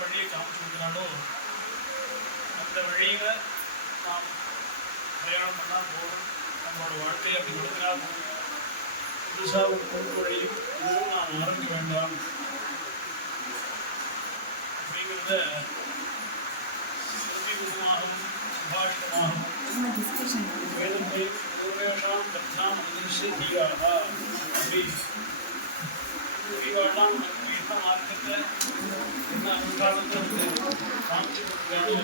வழியை காமிச்சுனாலும் அந்த வழியில நாம் பிரயாணம் பண்ணால் போதும். நம்மளோட வாழ்க்கையை அப்படி கொடுக்கிறா போதும். புதுசாக ஒரு பொருள் வழியும் இதுவும் நாம் ஆரம்பிக்க வேண்டாம் அப்படிங்கிறத சுருதிபூர்வமாகவும் சுபாஷிதமாகவும் வேதங்களில் பூர்வேஷாம் கத்தாம் அதிர்ஷ்டியாக அப்படி புரிவாழாம் யுத்த மார்க்கத்தை என்ன அனுஷ்டானத்தை வந்து காமிச்சு கொடுக்கிறானோ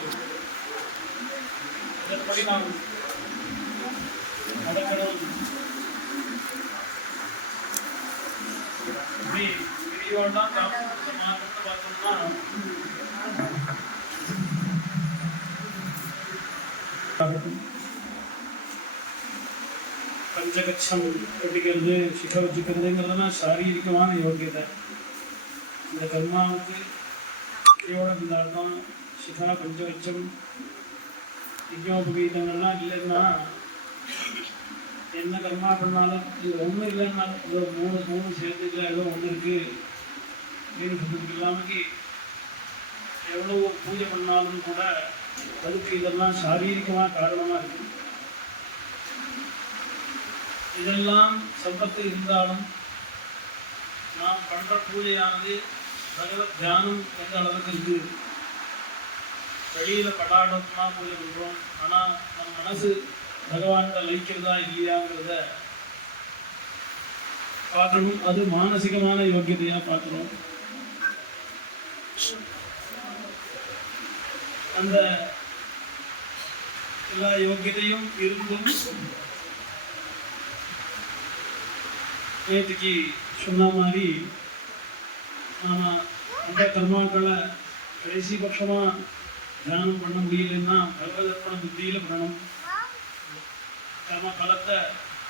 அதன்படி நாம் நடக்கணும். இப்படி பிரிவாழாம் காமிச்சு கொடுத்த மார்க்கத்தை பார்த்தோம்னா பஞ்சகட்சம் கட்டிக்கிறது, சிகை வச்சுக்கிறதுங்கிறதுலாம் சாரீரிகமான யோகியதை. இந்த கர்மாவுக்கு யோட இருந்தால்தான் சிகா பஞ்சகட்சம் யஜ்னோபவீதங்கள்லாம் இல்லைன்னா என்ன கர்மா பண்ணாலும் இது ஒன்றும் இல்லைன்னாலும் ஏதோ மூணு சேர்த்துக்கல ஏதோ ஒன்று இருக்குது அப்படின்னு சொல்றதுக்கு இல்லாமக்கி எவ்வளோ பூஜை பண்ணாலும் கூட அதுக்கு இதெல்லாம் சாரீரிகமாக காரணமாக இருக்குது. இதெல்லாம் சம்பத்து இருந்தாலும் நாம் பண்ணுற பூஜையானது பகவத் தியானம் எந்த அளவுக்கு இருக்குது. வெளியில் படாடமாக பூஜை பண்ணுறோம், ஆனால் நம்ம மனசு பகவான்கிட்ட லயிக்கிறதா இல்லையாங்கிறத பார்க்கணும். அது மானசிகமான யோக்கியதையாக பார்க்குறோம். அந்த எல்லா யோக்கியதையும் இருந்தும் நேற்றுக்கு சொன்ன மாதிரி நாம் அந்த கர்மாக்களை கடைசி பட்சமாக தியானம் பண்ண முடியலன்னா பகவத் அர்ப்பண புத்தியில் பண்ணணும். கர்ம பலத்தை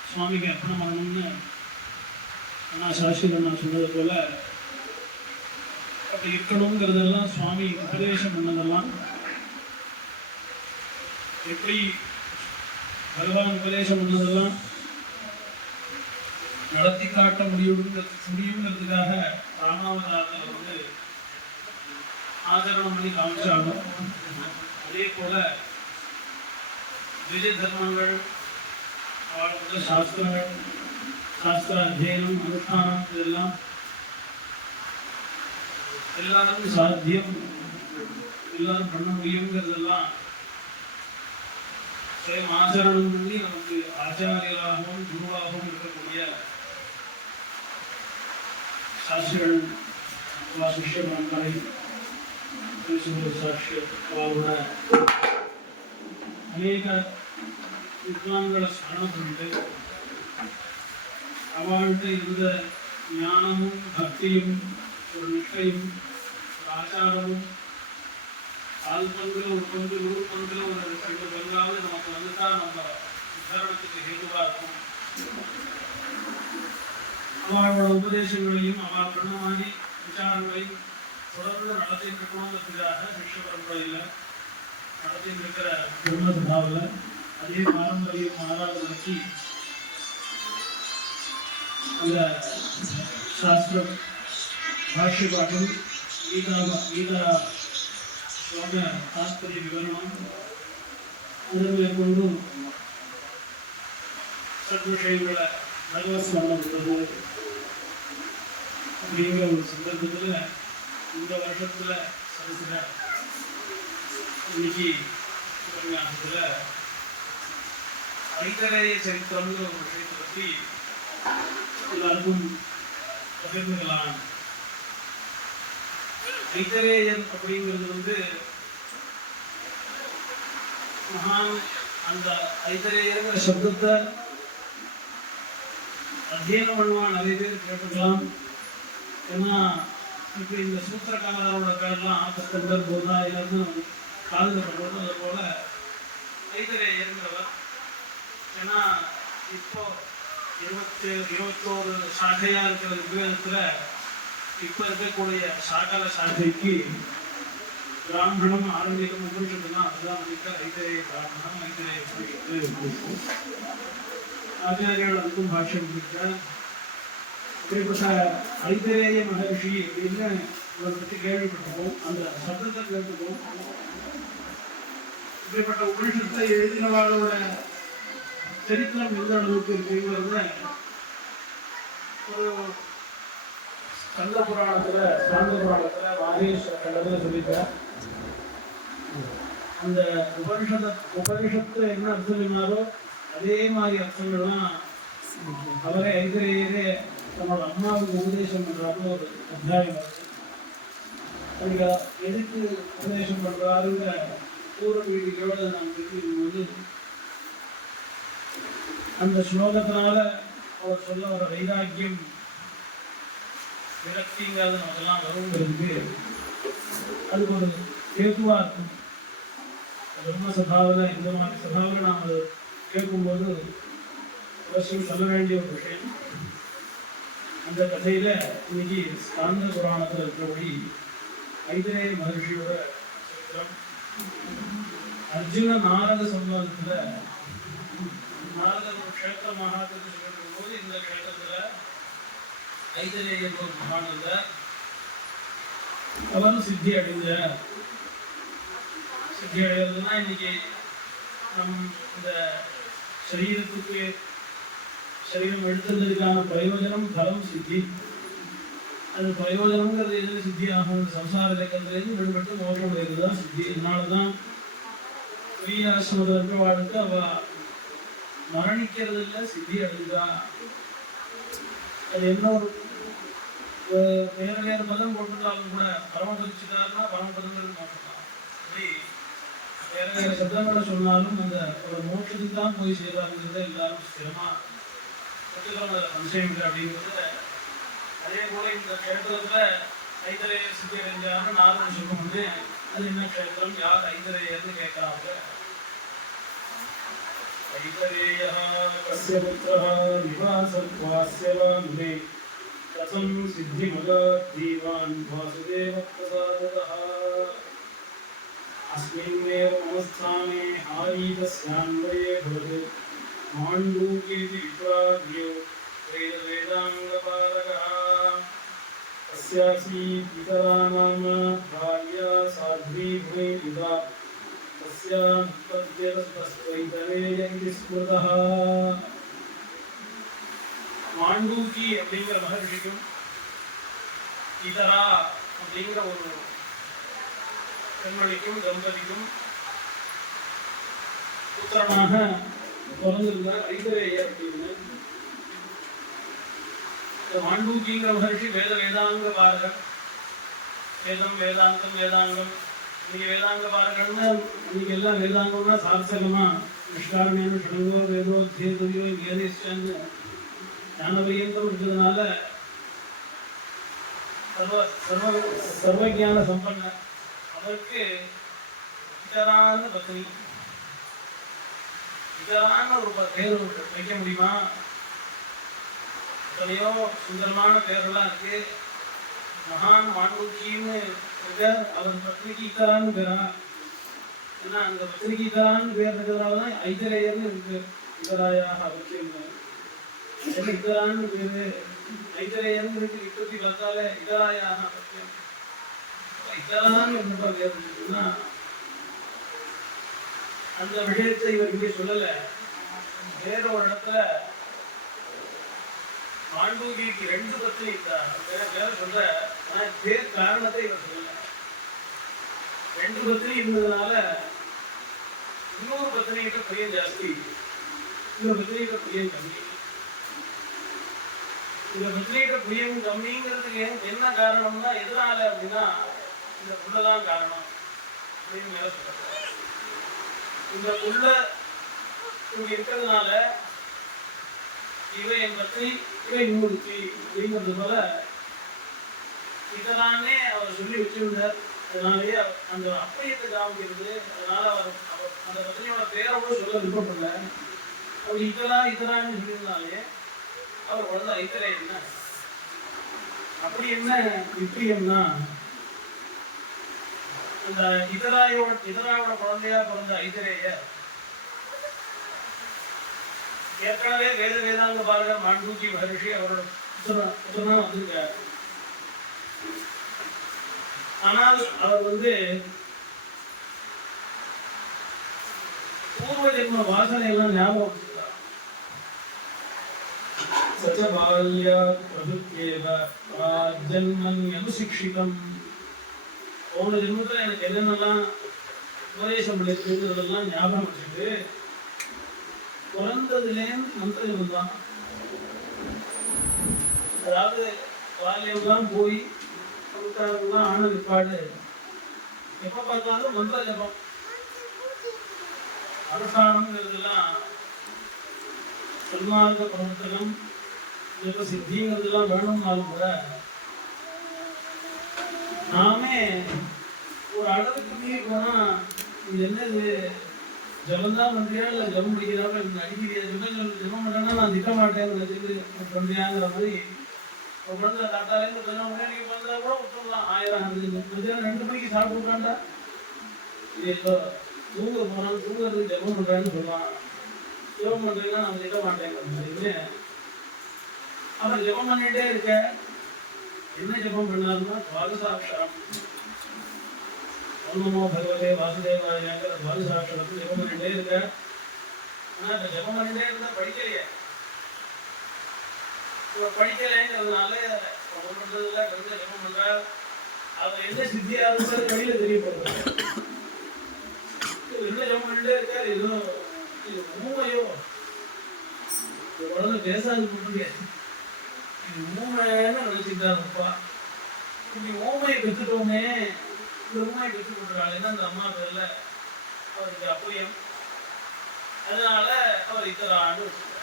சுவாமிக்கு அர்ப்பணம் பண்ணணும்னு அண்ணா சாஸ்திரி அண்ணா சொன்னது போல அப்படி இருக்கணுங்கிறதெல்லாம் சுவாமி உபதேசம் பண்ணதெல்லாம் எப்படி பகவான் உபதேசம் பண்ணதெல்லாம் நடத்தி காட்ட முடியுங்கிறதுக்காக ராமாவதாரத்தில் வந்து ஆச்சரணம் பண்ணி காமிச்சாங்க. அதே போல விஜய தர்மங்கள், அவர்களுக்கு சாஸ்திரங்கள், சாஸ்திர அத்தியனம், அனுஷ்டானம் இதெல்லாம் எல்லாரும் சாத்தியம், எல்லாரும் பண்ண முடியுங்கிறதெல்லாம் ஆச்சரணம் பண்ணி நமக்கு ஆச்சாரியராகவும் குருவாகவும் இருக்கக்கூடிய சாஸ்திரிகள் சிஷ்ய பரம்பரை சாட்சியோட அநேக வித்வான்களை ஸ்மரணம் பண்ணிட்டு அவள்கிட்ட இருந்த ஞானமும் பக்தியும் ஒரு நிஷ்டையும் ஒரு ஆச்சாரமும் ஆள் பங்குல ஒரு பங்கு, நூறு பங்குல ஒரு 2 பங்காவது நமக்கு வந்துதான் நம்ம உதாரணத்துக்கு ஹேதுவா இருக்கும். அவளோட உபதேசங்களையும் அவள் பண்ண மாதிரி விசாரங்களையும் தொடர்ந்து நடத்திட்டு இருக்கணுங்கிறதுக்காக சிஷ்ய பரம்பரையில் நடத்திட்டு இருக்கிற பிரம்ம சபாவில் அதே பாரம்பரியம் ஆராதனைக்கு அந்த சாஸ்திரம் பாஷ்ய பாடம் கீதா ஸ்லோக தாத்பரிய விவரணம் அதனை கொண்டு சத்விஷயங்களை பகவத் ஸ்மரணம் உள்ளது அப்படிங்கிற ஒரு சந்தர்ப்பத்தில் இந்த வருஷத்தில் சதசில இன்னைக்கு உபன்யாசத்தில் ஐதரேய சரித்திரம்ங்கிற ஒரு விஷயத்தை பற்றி எல்லாருக்கும் பகிர்ந்துக்கலாம். ஐதரேயன் அப்படிங்கிறது வந்து மகான் அந்த ஐதரேயங்கிற சப்தத்தை அத்தியனம் பண்ணுவான். நிறைய பேர் கேட்டுக்கலாம். ஏன்னா இப்போ இந்த சூத்திரக்காரரோட பேர்லாம் ஆபஸ்கந்தர் போதா எல்லாரும் காதல் பண்ணுறது. அது போல ஐதரேயங்கிறவர் ஏன்னா இப்போ 21 சாகையாக இருக்கிற விவேகத்தில் இப்போ இருக்கக்கூடிய சாகல சாகைக்கு பிராமணம் ஆரம்பிக்கும் உபனிஷத்துனா அதுதான் வந்துட்டு ஐதரேய பிராமணம் ஐதரேய உபனிஷத்து. ஆச்சாரியால் அதுக்கும் பாஷ்யம் கொடுத்தார். இப்படிப்பட்ட ஐதரேய மகர்ஷி அப்படின்னு இவரை பற்றி கேள்விப்பட்டிருக்கோம், அந்த சப்தத்தை கேட்டிருக்கோம். இப்படிப்பட்ட உபனிஷத்தை எழுதினவாளோட சரித்திரம் எந்த அளவுக்கு இருக்குங்கிறத ஒரு ஸ்கந்த புராணத்துல மாரீஸ்வர கண்டத்துல சொல்லிட்டார். அந்த உபனிஷத்து என்ன அர்த்தம் சொன்னாரோ அதே மாதிரி அர்த்தங்கள்லாம் அவரே ஐதரேயரே தன்னோட அம்மாவுக்கு உபதேசம் பண்றாருன்னு ஒரு அத்தியாயம் இருக்கு. அதுக்கு எதுக்கு உபதேசம் பண்றாருங்கிற பூர்வ வீடியோட நாம் தெரிஞ்சுக்கும்போது அந்த ஸ்லோகத்தினால அவர் சொல்ல வர வைராக்கியம் விரக்திங்கிறது நமக்கெல்லாம் வருங்கிறதுக்கு அதுக்கு ஒரு கேதுவா இருக்கும். பிரம்ம சபாவில் இந்த மாதிரி சபாவில் நாம் அதை கேட்கும்போது அவசியம் சொல்ல வேண்டிய ஒரு விஷயம். அந்த கதையில இன்னைக்கு ஸ்காந்த புராணத்தில் இருக்கிறபடி ஐதரேய மகர்ஷியோட சரித்திரம். அர்ஜுன நாரத சம்பவத்துல நாரதர் ஒரு க்ஷேத்திர மகாத்துக்கு சொல்லிருக்கும் போது இந்த க்ஷேத்திரத்துல ஐதரேய ஒரு மகானந்த அவரும் சித்தி அடைஞ்சார். சித்தி அடைகிறதுனா இன்னைக்கு இந்த சரீரத்துக்கு சரீரம் எடுத்துறதுக்கான பிரயோஜனம் பலம் சித்தி. அது பிரயோஜனங்கிறது எதுவும் சித்தி ஆகும். சம்சார இலக்கத்திலேருந்து விடுபட்டு மோட்சம் அடைகிறது தான் சித்தி. இதனாலதான் பெரிய ஆசிரமத்தில் இருக்க வாழ்க்கை அவ மரணிக்கிறது இல்லை, சித்தி அடைஞ்சா. அது என்ன ஒரு வேற வேறு பதம் போட்டுருந்தாலும் கூட பரமபதிச்சுட்டாருன்னா பரமபதங்கிறது மாற்றலாம். அப்படி வேற வேற சப்தங்களை சொன்னாலும் அந்த ஒரு மோட்சத்துக்கு தான் போய் சேர்றாங்கிறத எல்லாரும் ஸ்திரமா சம்சயம் அப்படிங்கிறது. அதே போல இந்த க்ஷேத்திரத்துல ஐதரேய சித்தி அடைஞ்சாருன்னு நானும் சொல்லும்போது அது என்ன க்ஷேத்திரம், யார் ஐதரேயர்னு கேட்கறாங்க. ஐதரேயः கஸ்ய புத்திரः நிவாசத்வாஸ்ய வாங்கே கதம் சித்திமகாத்தீவான் வாசுதேவ பிரசாததः அஸ்மின்னேவ மமஸ்தானே ஆரீதஸ்யான்வயே பவது மாண்டூகேதி விப்ராக்யோ வேதாங்கபாரகः तस्यासी पितरा नाम भार्या साध्वी भूमिदा तस्यां तद्यतस्त्वैतरेय इति स्मृतः. மாண்டூகி அப்படிங்கிற மகர்ஷிக்கும் இதரா அப்படிங்கிற ஒரு பெண்மணிக்கும் தம்பதிக்கும் புத்திரனாக பிறந்திருந்தார் ஐதரேயர் அப்படின்னு. மாண்டூகிங்கிற மகர்ஷி வேதாங்க பாரகர். வேதாங்கம் இன்னைக்கு வேதாங்க பாரகர்னா இன்னைக்கு எல்லாம் வேதாங்கம்னா சார்சகமா நிஷ்காரணியம் ஷடங்கோ வேதோ தேதவியோ வேதேஷ்டான்னு ஞானபரியந்தம் இருக்கிறதுனால சர்வஜான சம்பன்ன. அவருக்கு இதரான பத்னி. இதரான ஒரு பேர் வைக்க முடியுமா? எத்தனையோ சுந்தரமான பேரெல்லாம் இருக்கு. மகான் மாண்டூக்கின்னு இருக்கார், அவர் பத்னிக்கு இதரான்னு பேரா. ஏன்னா அந்த பத்னிக்கு இதரான்னு பேர் இருக்கிறதுனாலதான் ஐதரேயர்னு இருக்கு. இதராயாக அவசியம் இதரான்னு பேரு. ஐதரேயர்னு இருக்கு. இப்பத்தி பார்த்தாலே இதராயாக அவசியம். இதரான்னு என்ன பேர் இருக்குன்னா அந்த விஷயத்தை இவர் இங்கே சொல்லல. வேற ஒரு இடத்துல மாண்டூகிக்கு 2 பத்னி பேர் சொல்ற பேர் காரணத்தை இவர் சொல்லல. 2 பத்னி இருந்ததுனால இன்னொரு பத்னிகிட்ட பிரியம் ஜாஸ்தி, இன்னொரு பத்னிகிட்ட பிரியம் கம்மி. இந்த பத்னிகிட்ட பிரியம் கம்மிங்கிறதுக்கு என்ன காரணம்னா எதனால அப்படின்னா இந்த புள்ளதான் காரணம் அப்படின்னு மேல சொல்றாங்க. இந்த புள்ள இங்க இருக்கிறதுனால இவ என் பத்னி இவ இன்னொருத்தி அப்படிங்கிறது போல இதனாலே அவர் சொல்லி வச்சிருந்தார். அதனாலேயே அந்த அப்பயத்தை காமிக்கிறது. அதனால அவர் அந்த பத்னியோட பேரை கூட சொல்ல விருப்பப்படல. அவர் இதரான்னு சொல்லியிருந்தாலே அவர் வந்து ஐதரே என்ன அப்படி என்ன விப்பிரியம்னா அந்த இதராவோட குழந்தையா பிறந்த ஐதிரேய ஏற்கனவே வேதாங்க பாருங்க மாண்டூக்கி மகரிஷி அவரோட புத்தகம் வந்திருக்காரு. ஆனால் அவர் பூர்வ ஜென்ம வாசனை எல்லாம் ஞாபகம் வச்சுக்கிறார். சச்சபால்யாத் பிரசுத்யேவ ஜன்மன் அனுசிக்ஷிதம். போன ஜென்மத்தில் எனக்கு என்னென்னலாம் உபதேசம் பண்ணிருக்குன்றதெல்லாம் ஞாபகம் வச்சுட்டு பிறந்ததுலேருந்து மந்திரம் தான். அதாவது பால்யம்லாம் போய் ஆன விற்பாடு எப்ப பார்த்தாலும் மந்திர ஜபம் அனுஷ்டானம்ங்கிறதுலாம் சன்மார்க்க பிரவர்த்தனம் ஜப சித்திங்கிறதுலாம் வேணும்னாலும் கூட நாமே ஒரு அளவுக்கு மீறி போனா இது என்னது ஜபந்தான் பண்றியா இல்லை ஜபம் பிடிக்கிறாப்ப எனக்கு அடிக்கிறியா ஜபம் பண்ணா நான் திட்ட மாட்டேன் பண்றியாங்கிற மாதிரி குழந்தை டாக்டர்லேருந்து கொஞ்சம் முன்னாடி பிறந்தா கூட விட்டுடலாம். 1000 மத்தியானம் 2 மணிக்கு சாப்பிட்டு விட்டாண்டா இது ஏதோ தூங்க போனாலும் தூங்குறதுக்கு ஜபம் பண்றான்னு சொல்லுவான். ஜபம் பண்றீங்கன்னா நான் திட்ட மாட்டேங்க. அப்புறம் ஜபம் பண்ணிட்டே இருக்க. என்ன ஜபம் பண்ணாருன்னா துவாதசாட்சரம் ஓம் பகவதே வாசுதேவாயாங்கிற துவாதசாட்சரத்தை ஜபம் பண்ணிட்டே இருக்க. ஆனா இப்ப ஜபம் பண்ணிட்டே இருந்தா படிக்கலையே. படிக்கலைங்கிறதுனால பண்றதுல ஜபம் பண்றார். அவர் என்ன சித்தியா இருந்தாலும் வெளியில தெரியப்படுறாரு. என்ன ஜபம் பண்ணிட்டே இருக்காரு. ஏதோ ஊமையோ குழந்தை பேசாது முடியாது. இது ஊமைன்னு நினைச்சுட்டாருப்பா. இப்படி ஊமையை பெற்றுட்டோமே. இந்த ஊமையை பெற்று போட்டுறாள் அந்த அம்மா பேர்ல அவருக்கு அப்புரியம். அதனால அவர் இத்தனை ஆண்டு வச்சுக்கிறார்.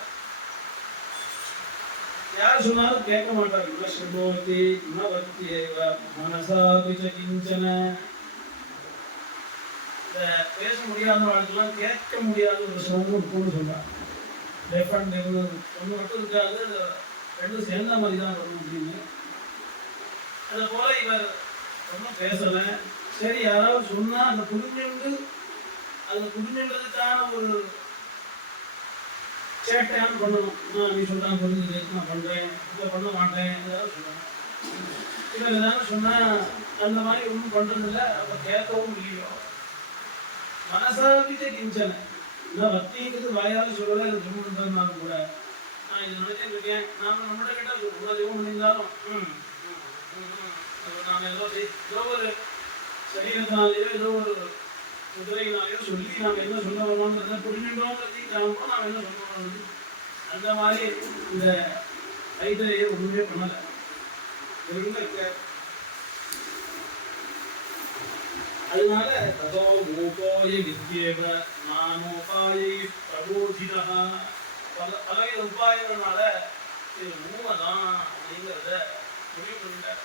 யார் சொன்னாலும் கேட்க மாட்டார். சுபோதி மனவர்த்தியேவ மனசா விசகிஞ்சன. பேச முடியாத வாழ்க்கெல்லாம் கேட்க முடியாத ஒரு சமூகம் இருக்கும்னு சொல்றாங்க. ஒன்று மட்டும் இருக்காது, ரெண்டும் சேர்ந்த மாதிரி தான் வரணும் அப்படின்னு. அது போல இவர் ஒன்றும் பேசல. சரி யாராவது சொன்னா அந்த புரிஞ்சுண்டு அந்த புரிஞ்சுன்றதுக்கான ஒரு சேட்டையான்னு பண்ணணும். நீ சொல்றான் புரிஞ்சுது நான் பண்றேன் இதை பண்ண மாட்டேன் ஏதாவது சொல்லணும். இவர் ஏதாவது சொன்னா அந்த மாதிரி ஒன்றும் பண்றது இல்லை. அப்ப கேட்கவும் இல்லையோ. மனசாபிச்ச கிஞ்சனை நான் பக்திங்கிறது வாயாலும் சொல்லலை. இது சொன்னாலும் கூட நான் இது நினைச்சேன் இருக்கேன். நாம நம்மகிட்ட கேட்டால் இவ்வளோ ஜெபம் பண்ணியிருந்தாலும் நாம ஏதோ ஒரு சரீரத்தினாலேயோ ஏதோ ஒரு குதிரையினாலேயோ சொல்லி நாம் என்ன சொல்ல வரணும்ன்றத புரிஞ்சுட்டோங்கிறதையும் காரணம் நாம் என்ன சொல்லணும். அந்த மாதிரி இந்த ஐதரையை ஒன்றுமே பண்ணலை. இருக்க அதனால ததோ மூகோய வித்யேவ நானோபாயை பிரபோதிதா. பலவித உபாயங்கள்னால இது ஊமைதான் அப்படிங்கிறத முடிவு பண்ணிட்டார்.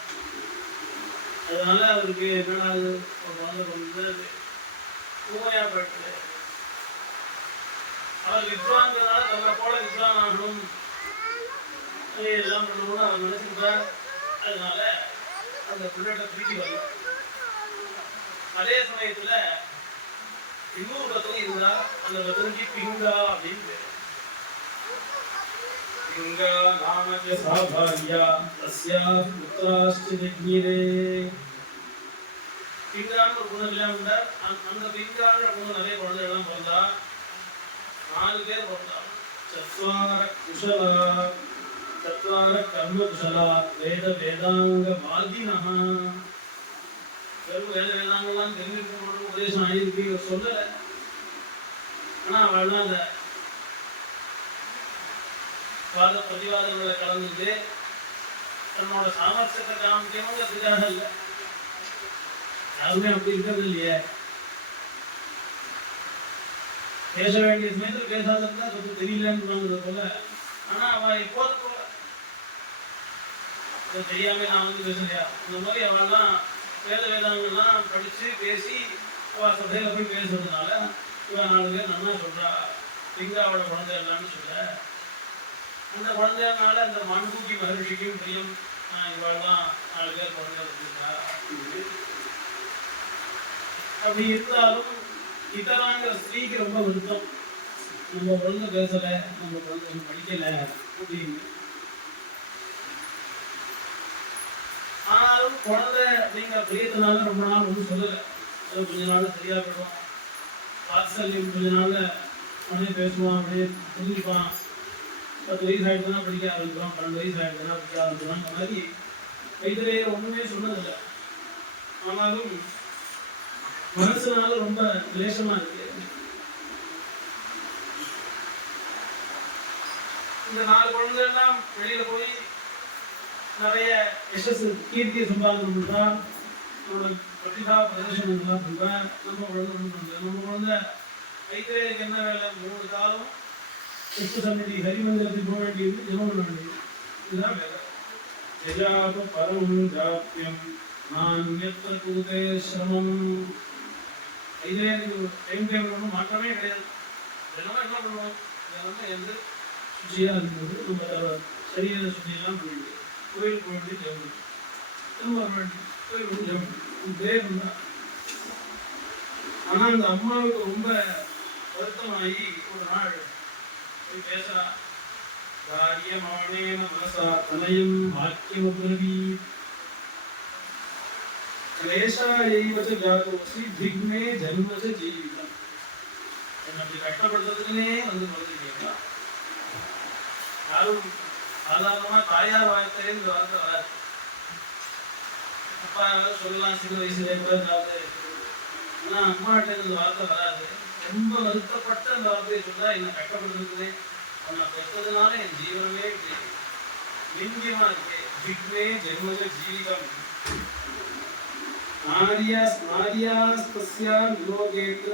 அதனால அவருக்கு என்னடா ஊமையா போயிட்டு அவர் வித்வான்கிறதுனால தன்னை போல வித்வான் ஆகணும் எல்லாம் பண்ணணும்னு அவர் நினைச்சிருந்தார். அதனால அந்த பிள்ளைகிட்ட திருப்பி வரல. அதே சமயத்துல இன்னொரு பத்திரம் இருந்தா அந்த பத்திரக்கு பிங்கா அப்படின்னு பேரு. பிங்கா நாம சாபாரியா தஸ்யா புத்ராஸ்ச ஜக்ஞிரே. பிங்கான்னு ஒரு பொண்ணு எல்லாம் இருந்தார். அந்த பிங்கான்ற பொண்ணு நிறைய குழந்தைகள்லாம் பிறந்தா. 4 பேர் பிறந்தா. சத்வார குஷலா சத்வார கர்ம குஷலா வேத வேதாங்க வாதினஹா. வெறும் வேதாங்கெல்லாம் தெரிஞ்சுக்கணும் உபதேசம் ஆகிருக்கு சொல்லலை. ஆனா அவள்லாம் அந்த வாத பிரதிவாதங்களை கலந்துட்டு தன்னோட சாமர்த்தியத்தை காமிக்கணுங்கிறதுக்காக இல்லை. யாருமே அப்படி இருக்கிறது இல்லையே. பேச வேண்டிய சமயத்தில் பேசாத இருந்தா கொஞ்சம் தெரியலன்னு போல. ஆனா அவன் எப்போது போல தெரியாம நான் பேசலையா இந்த மாதிரி அவள்லாம் வேதாங்கள்லாம் படிச்சு பேசி சபையில போய் பேசுறதுனால இவன் 4 பேர் நல்லா சொல்றா. பிங்காவோட குழந்தை எல்லாம்னு சொல்ல. அந்த குழந்தைனால அந்த மாண்டூக்கி மகரிஷிக்கும் தெரியும் இவள்லாம் 4 பேர் குழந்தை வச்சிருக்கா. அப்படி இருந்தாலும் இதராங்கிற ஸ்திரீக்கு ரொம்ப வருத்தம். நம்ம குழந்தை பேசல, நம்ம குழந்தை படிக்கல அப்படின்னு. ஆனாலும் குழந்தை அப்படிங்கிற பிரியத்தினால ரொம்ப நாள் ஒன்றும் சொல்லலை. அது கொஞ்ச நாள் சரியா போயிடும். வாத்சல்யம் கொஞ்ச நாள்ல உடனே பேசுவான், அப்படியே புரிஞ்சுப்பான். 10 வயசு ஆகிடுச்சுன்னா படிக்க ஆரம்பிக்கிறான், 12 வயசு ஆகிடுச்சுன்னா படிக்க ஆரம்பிக்கிறான். அந்த மாதிரி கைத்திலேயே ஒன்றுமே சொன்னதில்லை. ஆனாலும் மனசுனால ரொம்ப கிளேசமா இருக்கு. இந்த 4 குழந்தைகள்லாம் வெளியில போய் நிறைய யசஸ் கீர்த்தியை சம்பாதனம் பண்றான், நம்மளோட பிரதிபா பிரதர்சனங்கள்லாம் பண்றான். நம்ம குழந்தை ஒன்றும் பண்றது. நம்ம குழந்தை கைத்திலேயருக்கு என்ன வேலை? 3 காலம் கிருஷ்ண சந்நிதி ஹரிமந்திரத்துக்கு போக வேண்டியது, ஜெபம் பண்ண வேண்டியது, இதுதான் வேலை. யஜாப பரம் ஜாப்யம் நான்யத்ர குருதே ஸ்ரமம். கைத்திலேயருக்கு டைம் டேபிள் ஒன்றும் மாற்றமே கிடையாது. தினமும் என்ன பண்ணுவோம்? தினமும் எந்த சுச்சியா இருக்கும்போது நம்ம சரீர சுச்சியெல்லாம் பண்ணிட்டு கோயில் போக வேண்டிய ஜெபம், திரும்ப வர வேண்டிய கோயில் போய் ஜெபம், இதே தான். ஆனா அந்த அம்மாவுக்கு ரொம்ப வருத்தமாகி ஒரு நாள் போய் பேசுறா. காரியமானேன மனசா தனயம் வாக்கியமுப்ரவி கிளேஷாயைவச ஜாதோசி திக்மே ஜன்மச ஜீவிதம். என்னை அப்படி கஷ்டப்படுத்துறதுக்குன்னே வந்து பிறந்திருக்கீங்களா? யாரும் சாதாரணமா தாயார் வார்த்தையே இந்த வார்த்தை வராது. அப்பா சொல்லலாம் சின்ன வயசுல கூட ஜாதகம், ஆனா அம்மாட்ட இந்த வார்த்தை வராது. ரொம்ப வருத்தப்பட்ட அந்த வார்த்தையை சொல்றா, என்னை கஷ்டப்படுத்துறதுக்குன்னே, அவனை பெற்றதுனால என் ஜீவனமே நிந்தியமா இருக்கு. திக்மே ஜென்மச ஜீவிதம் நாரியாஸ்தஸ்யா விலோகேத்ர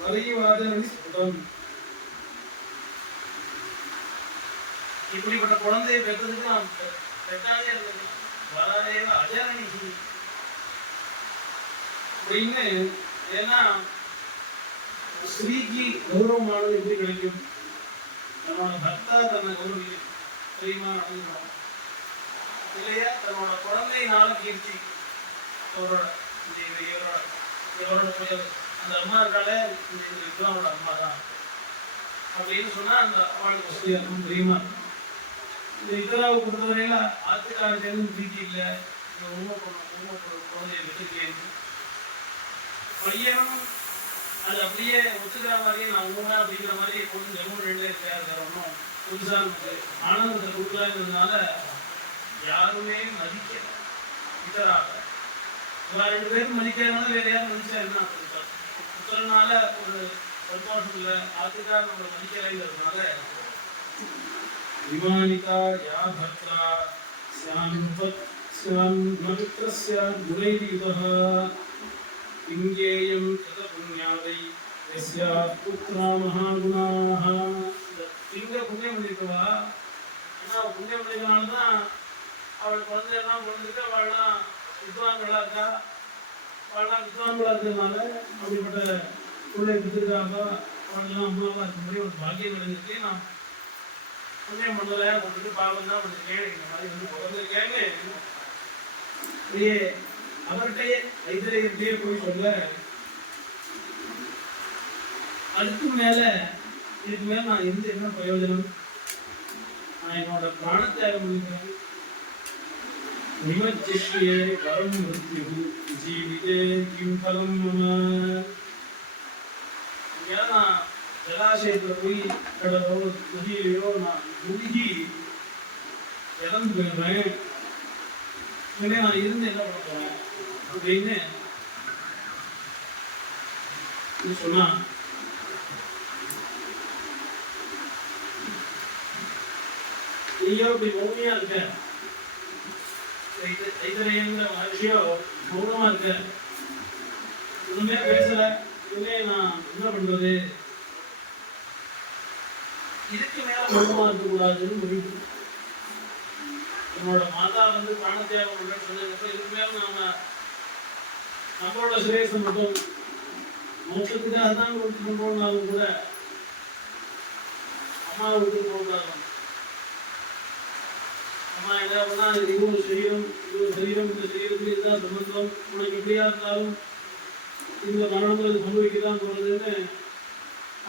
வரைவாதனி ஸ்புடம். இப்படிப்பட்ட குழந்தையை பெற்றதுக்கு நாம் பெற்றாலே இருந்தது வராதேவ அஜரணி அப்படின்னு. ஏன்னா ஸ்ரீக்கு கௌரவமானது எப்படி கிடைக்கும்? தன்னோட பக்தா தன்னை கௌரவிக்கும், தெரியுமா? அணுகணும் இல்லையா? தன்னோட குழந்தையினால கீர்த்தி அவரோட இவரோட அந்த அம்மா இருக்காலே, இதுதான் அவரோட அம்மா தான் அப்படின்னு சொன்னா அந்த அவளுக்கு வசதியா இருக்கும், தெரியுமா? இந்த இத்தராவை பொறுத்தவரையில ஆத்துக்காரருக்கு பிரீத்தி இல்லை. உண்மை குழந்தைய வச்சிருக்கேன். பையனும் அது அப்படியே ஒத்துக்கிற மாதிரியே நான் உண்மை அப்படிங்கிற மாதிரி எப்போதும் ஜம்மு ரெண்டே இருக்காது. ஒன்றும் புதுசாக நமக்கு ஆனந்தத்தை கொடுக்கலாங்கிறதுனால யாருமே மதிக்கல இத்தராக. இவா 2 பேரும் மதிக்கிறதுனால வேற யாரும் மதிச்சா என்ன? புத்தரனால ஒரு சந்தோஷம் இல்லை, ஆத்துக்கார நம்மளை மதிக்கலைங்கிறதுனால விமானிகா யா பத்ரா ஸ்யாமித்ரஸ்ய குணைரிதஹ இங்கேயம் தத புண்ணியாதை யஸ்யாத் புத்ரா மகாகுணாஹ. இங்க புண்ணியம் பண்ணிருக்கவா, ஏன்னா புண்ணியம் பண்ணிருக்கனால தான் அவள் குழந்தையெல்லாம் பிறந்திருக்கு. அவள்லாம் வித்வான்களா இருக்கா. அவள்லாம் வித்வான்களா இருக்கிறதுனால அப்படிப்பட்ட பிள்ளை கொடுத்துருக்காங்க. அவளெல்லாம் அம்மாவா இருக்க முடியும் ஒரு பாக்கியம் நடந்துருக்கு. நான் புண்ணியம் பண்ணல, கொடுத்துட்டு பாவம் தான் பண்ணிருக்கேன், இந்த மாதிரி வந்து பிறந்திருக்கேன்னு அப்படியே அவர்கிட்டயே கைத்திலேயே போய் சொல்ல. அதுக்கு மேல இதுக்கு மேல நான் இருந்து என்ன பிரயோஜனம்? நான் என்னோட பிராணத்தியாகம் பண்ணிக்கிறேன். நிமச்சிஷ்யே வரம் மிருத்யு ஜீவிதே கிம் பலம் மம. நான் ஜலாசயத்துல போய் கடலோ நதியிலையோ நான் முழுகி இறந்து போயிடுவேன். நான் இருந்து என்ன பண்ண போறேன் அப்படின்னு சொன்னா. நீயோ இப்படி மௌனியா இருக்க, தைத்தரையங்கிற மகிழ்ச்சியோ மௌனமா இருக்க, ஒண்ணுமே பேசல. இனிமே நான் என்ன பண்றது? இதுக்கு மேல மௌனமா இருக்க கூடாதுன்னு முடிவு. என்னோட மாதா வந்து பிராணத்தியாகம் பண்றேன்னு சொன்னதுக்கு இதுக்கு மேல நாம நம்மளோட சுரேஷம் மட்டும் மோட்சத்துக்காக தான் கொடுத்துட்டு போனாலும் கூட அம்மாவை விட்டு போகக்கூடாது. அம்மா என்ன பண்ணா, இது ஒரு சரீரம், இந்த சரீரத்துக்கு இதுதான் சம்பந்தம். உனக்கு எப்படியா இருந்தாலும் இந்த மரணங்கள் சம்பவிக்கதான் போறதுன்னு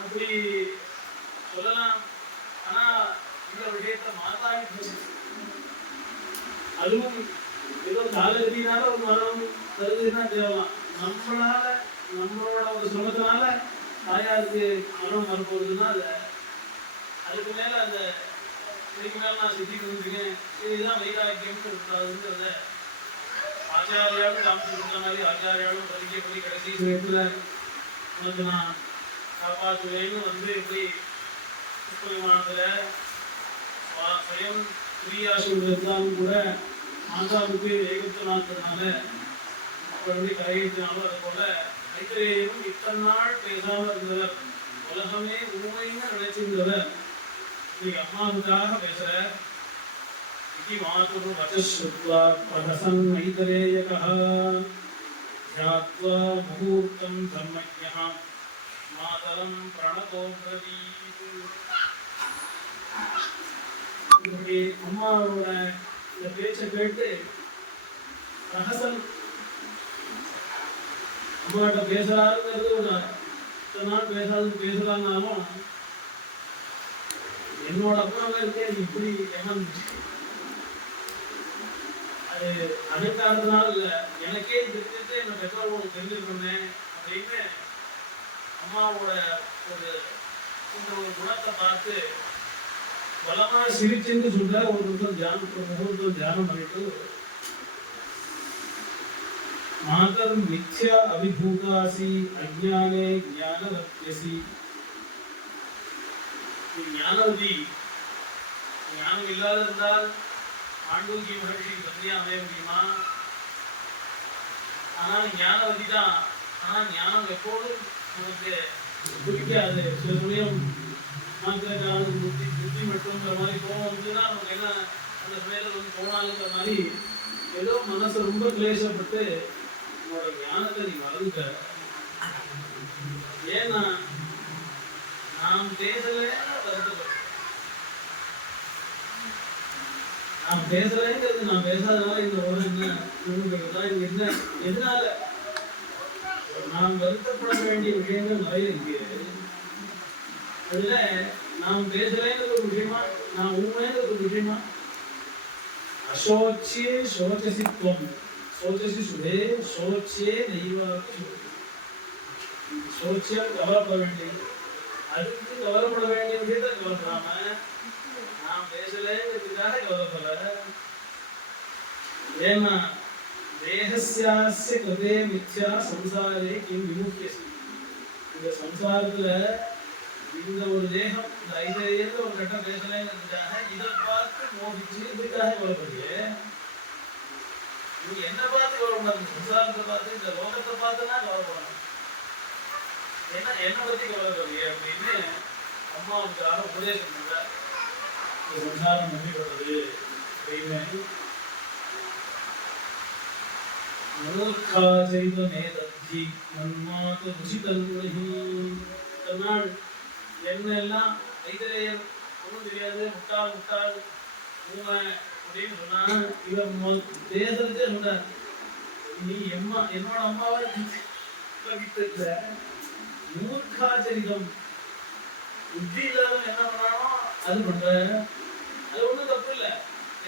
அப்படி சொல்லலாம். ஆனா இந்த விஷயத்தை மாதாடி அதுவும் ஏதோ காலகதினால ஒரு மரணம் வருதுன்னா தேவலாம். நம்மளோட ஒரு சொன்னதுனால தாயாருக்கு மரணம் வரப்போகுதுன்னா அதுக்கு மேல அந்த இதுக்கு மேல நான் சித்திக்கு வந்துருக்கேன், இதுதான் வைராக்கியம்னு இருக்காதுன்றத ஆச்சாரியாலும் காமிச்சு கொடுத்த மாதிரி ஆச்சாரியாலும் பறிக்கப்படி கடைசி சமயத்துல உனக்கு நான் காப்பாற்றுவேன்னு வந்து இப்படி புஷ்பவிமானத்துல சுயம் பிரியாசு இருந்தாலும் கூட மாதாவுக்கு ஏகத்து நாட்கள்னால அப்படி கரையினாலும் அது போல மைத்திரேயரும் இத்தனை நாள் பேசாம இருந்தவர், உலகமே உண்மைன்னு நினைச்சிருந்தவர் இன்னைக்கு அம்மாவுக்காக பேசுற மாதுரு வச்சஸ்ருத்வா பிரஹசன் மைத்திரேயகः ध्यात्वा முகூர்த்தம் தர்மஜ்ஞः மாதரம் பிரணதோ ப்ரவீத். இப்படி அம்மாவோட இந்த பேச்சை கேட்டு பிரஹசன் அம்மாட்ட பேசுறாருங்கிறது ஒரு இத்தனை நாள் பேசுறாங்கனாலும் என்னோட அம்மாவை இருக்கே இப்படி ஏமாந்துச்சு. அது அகங்காரத்தினால இல்ல, எனக்கே தெரிஞ்சுட்டு என்ன பெற்றோர்களுக்கு தெரிஞ்சுக்கணுமே அப்படின்னு அம்மாவோட ஒரு குணத்தை பார்த்து பலமா சிரிச்சுன்னு சொல்ற ஒரு முகூர்த்தம் தியானம் பண்ணிட்டு மாதர் மித்யா அபிபூதாசி அஜ்ஞானே ஞானவத்யசி. ஞானவதி ஞானம் இல்லாத இருந்தால் ஆண்டோங்கி மகிழ்ச்சி தந்தையா அமைய முடியுமா? ஆனால் ஞானவதி தான். ஆனால் ஞானம் எப்போதும் நமக்கு பிடிக்காது. சில சமயம் மாத்திரம் புத்தி மட்டும்ங்கிற மாதிரி கோவம் வந்துன்னா நமக்கு என்ன அந்த சமயத்தில் வந்து போனாலுங்கிற மாதிரி ஏதோ மனசு ரொம்ப கிளேசப்பட்டு உன்னோட ஞானத்தை நீ மறந்துட்ட. ஏன்னா நாம் பேசலைன்னு வருத்தப்பட்ட, நான் பேசலைங்கிறது நான் பேசாதனால இந்த உலகம் என்ன எதனால நாம் வருத்தப்பட வேண்டிய விஷயங்கள் நிறைய இருக்கு. அதுல நாம் பேசலைங்கிறது ஒரு விஷயமா, நான் உண்மைங்கிறது ஒரு விஷயமா. அசோச்சியே சோச்சசித்வம் சோச்சசி சுடே சோச்சியே நெய்வாக்கு. சோச்சியம் கவலைப்பட வேண்டியது, அதுக்கு கவலைப்பட வேண்டிய விஷயத்தை கவலைப்படாம நான் பேசலைங்கிறதுக்காக கவலைப்பட. ஏன்னா தேகஸ்யாஸ்ய கிருதே மித்யா சம்சாரே கிம் விமுக்யசி. இந்த சம்சாரத்துல இந்த ஒரு தேகம் இந்த ஐதேயத்துல ஒரு கட்டம் பேசலைங்கிறதுக்காக இதை பார்த்து மோகிச்சு இதுக்காக கவலைப்படுறியே. நீ என்ன பார்த்து கவலைப்படாது, சம்சாரத்தை பார்த்து இந்த லோகத்தை பார்த்துனா கவலைப்படணும். என்ன பத்தி கவலைப்படுறியே அப்படின்னு அம்மாவுக்காக உபதேசம் பண்ற. சம்சாரம் நம்பிப்படுறது அப்படின்னு மூர்க்காச்சரிதமேதத்தி மன்மாத ருசிதல்மஹி. நாள் என்ன எல்லாம் வைத்திரேயர் ஒன்றும் தெரியாது, முட்டாள் ஊமை அப்படின்னு சொன்னா இவன் பேசுறதே சொன்னார். நீ என்னோட அம்மாவை மூர்க்காச்சரிதம், புத்தி இல்லாத என்ன பண்ணானோ அது பண்ற. அது ஒன்றும் தப்பு இல்லை,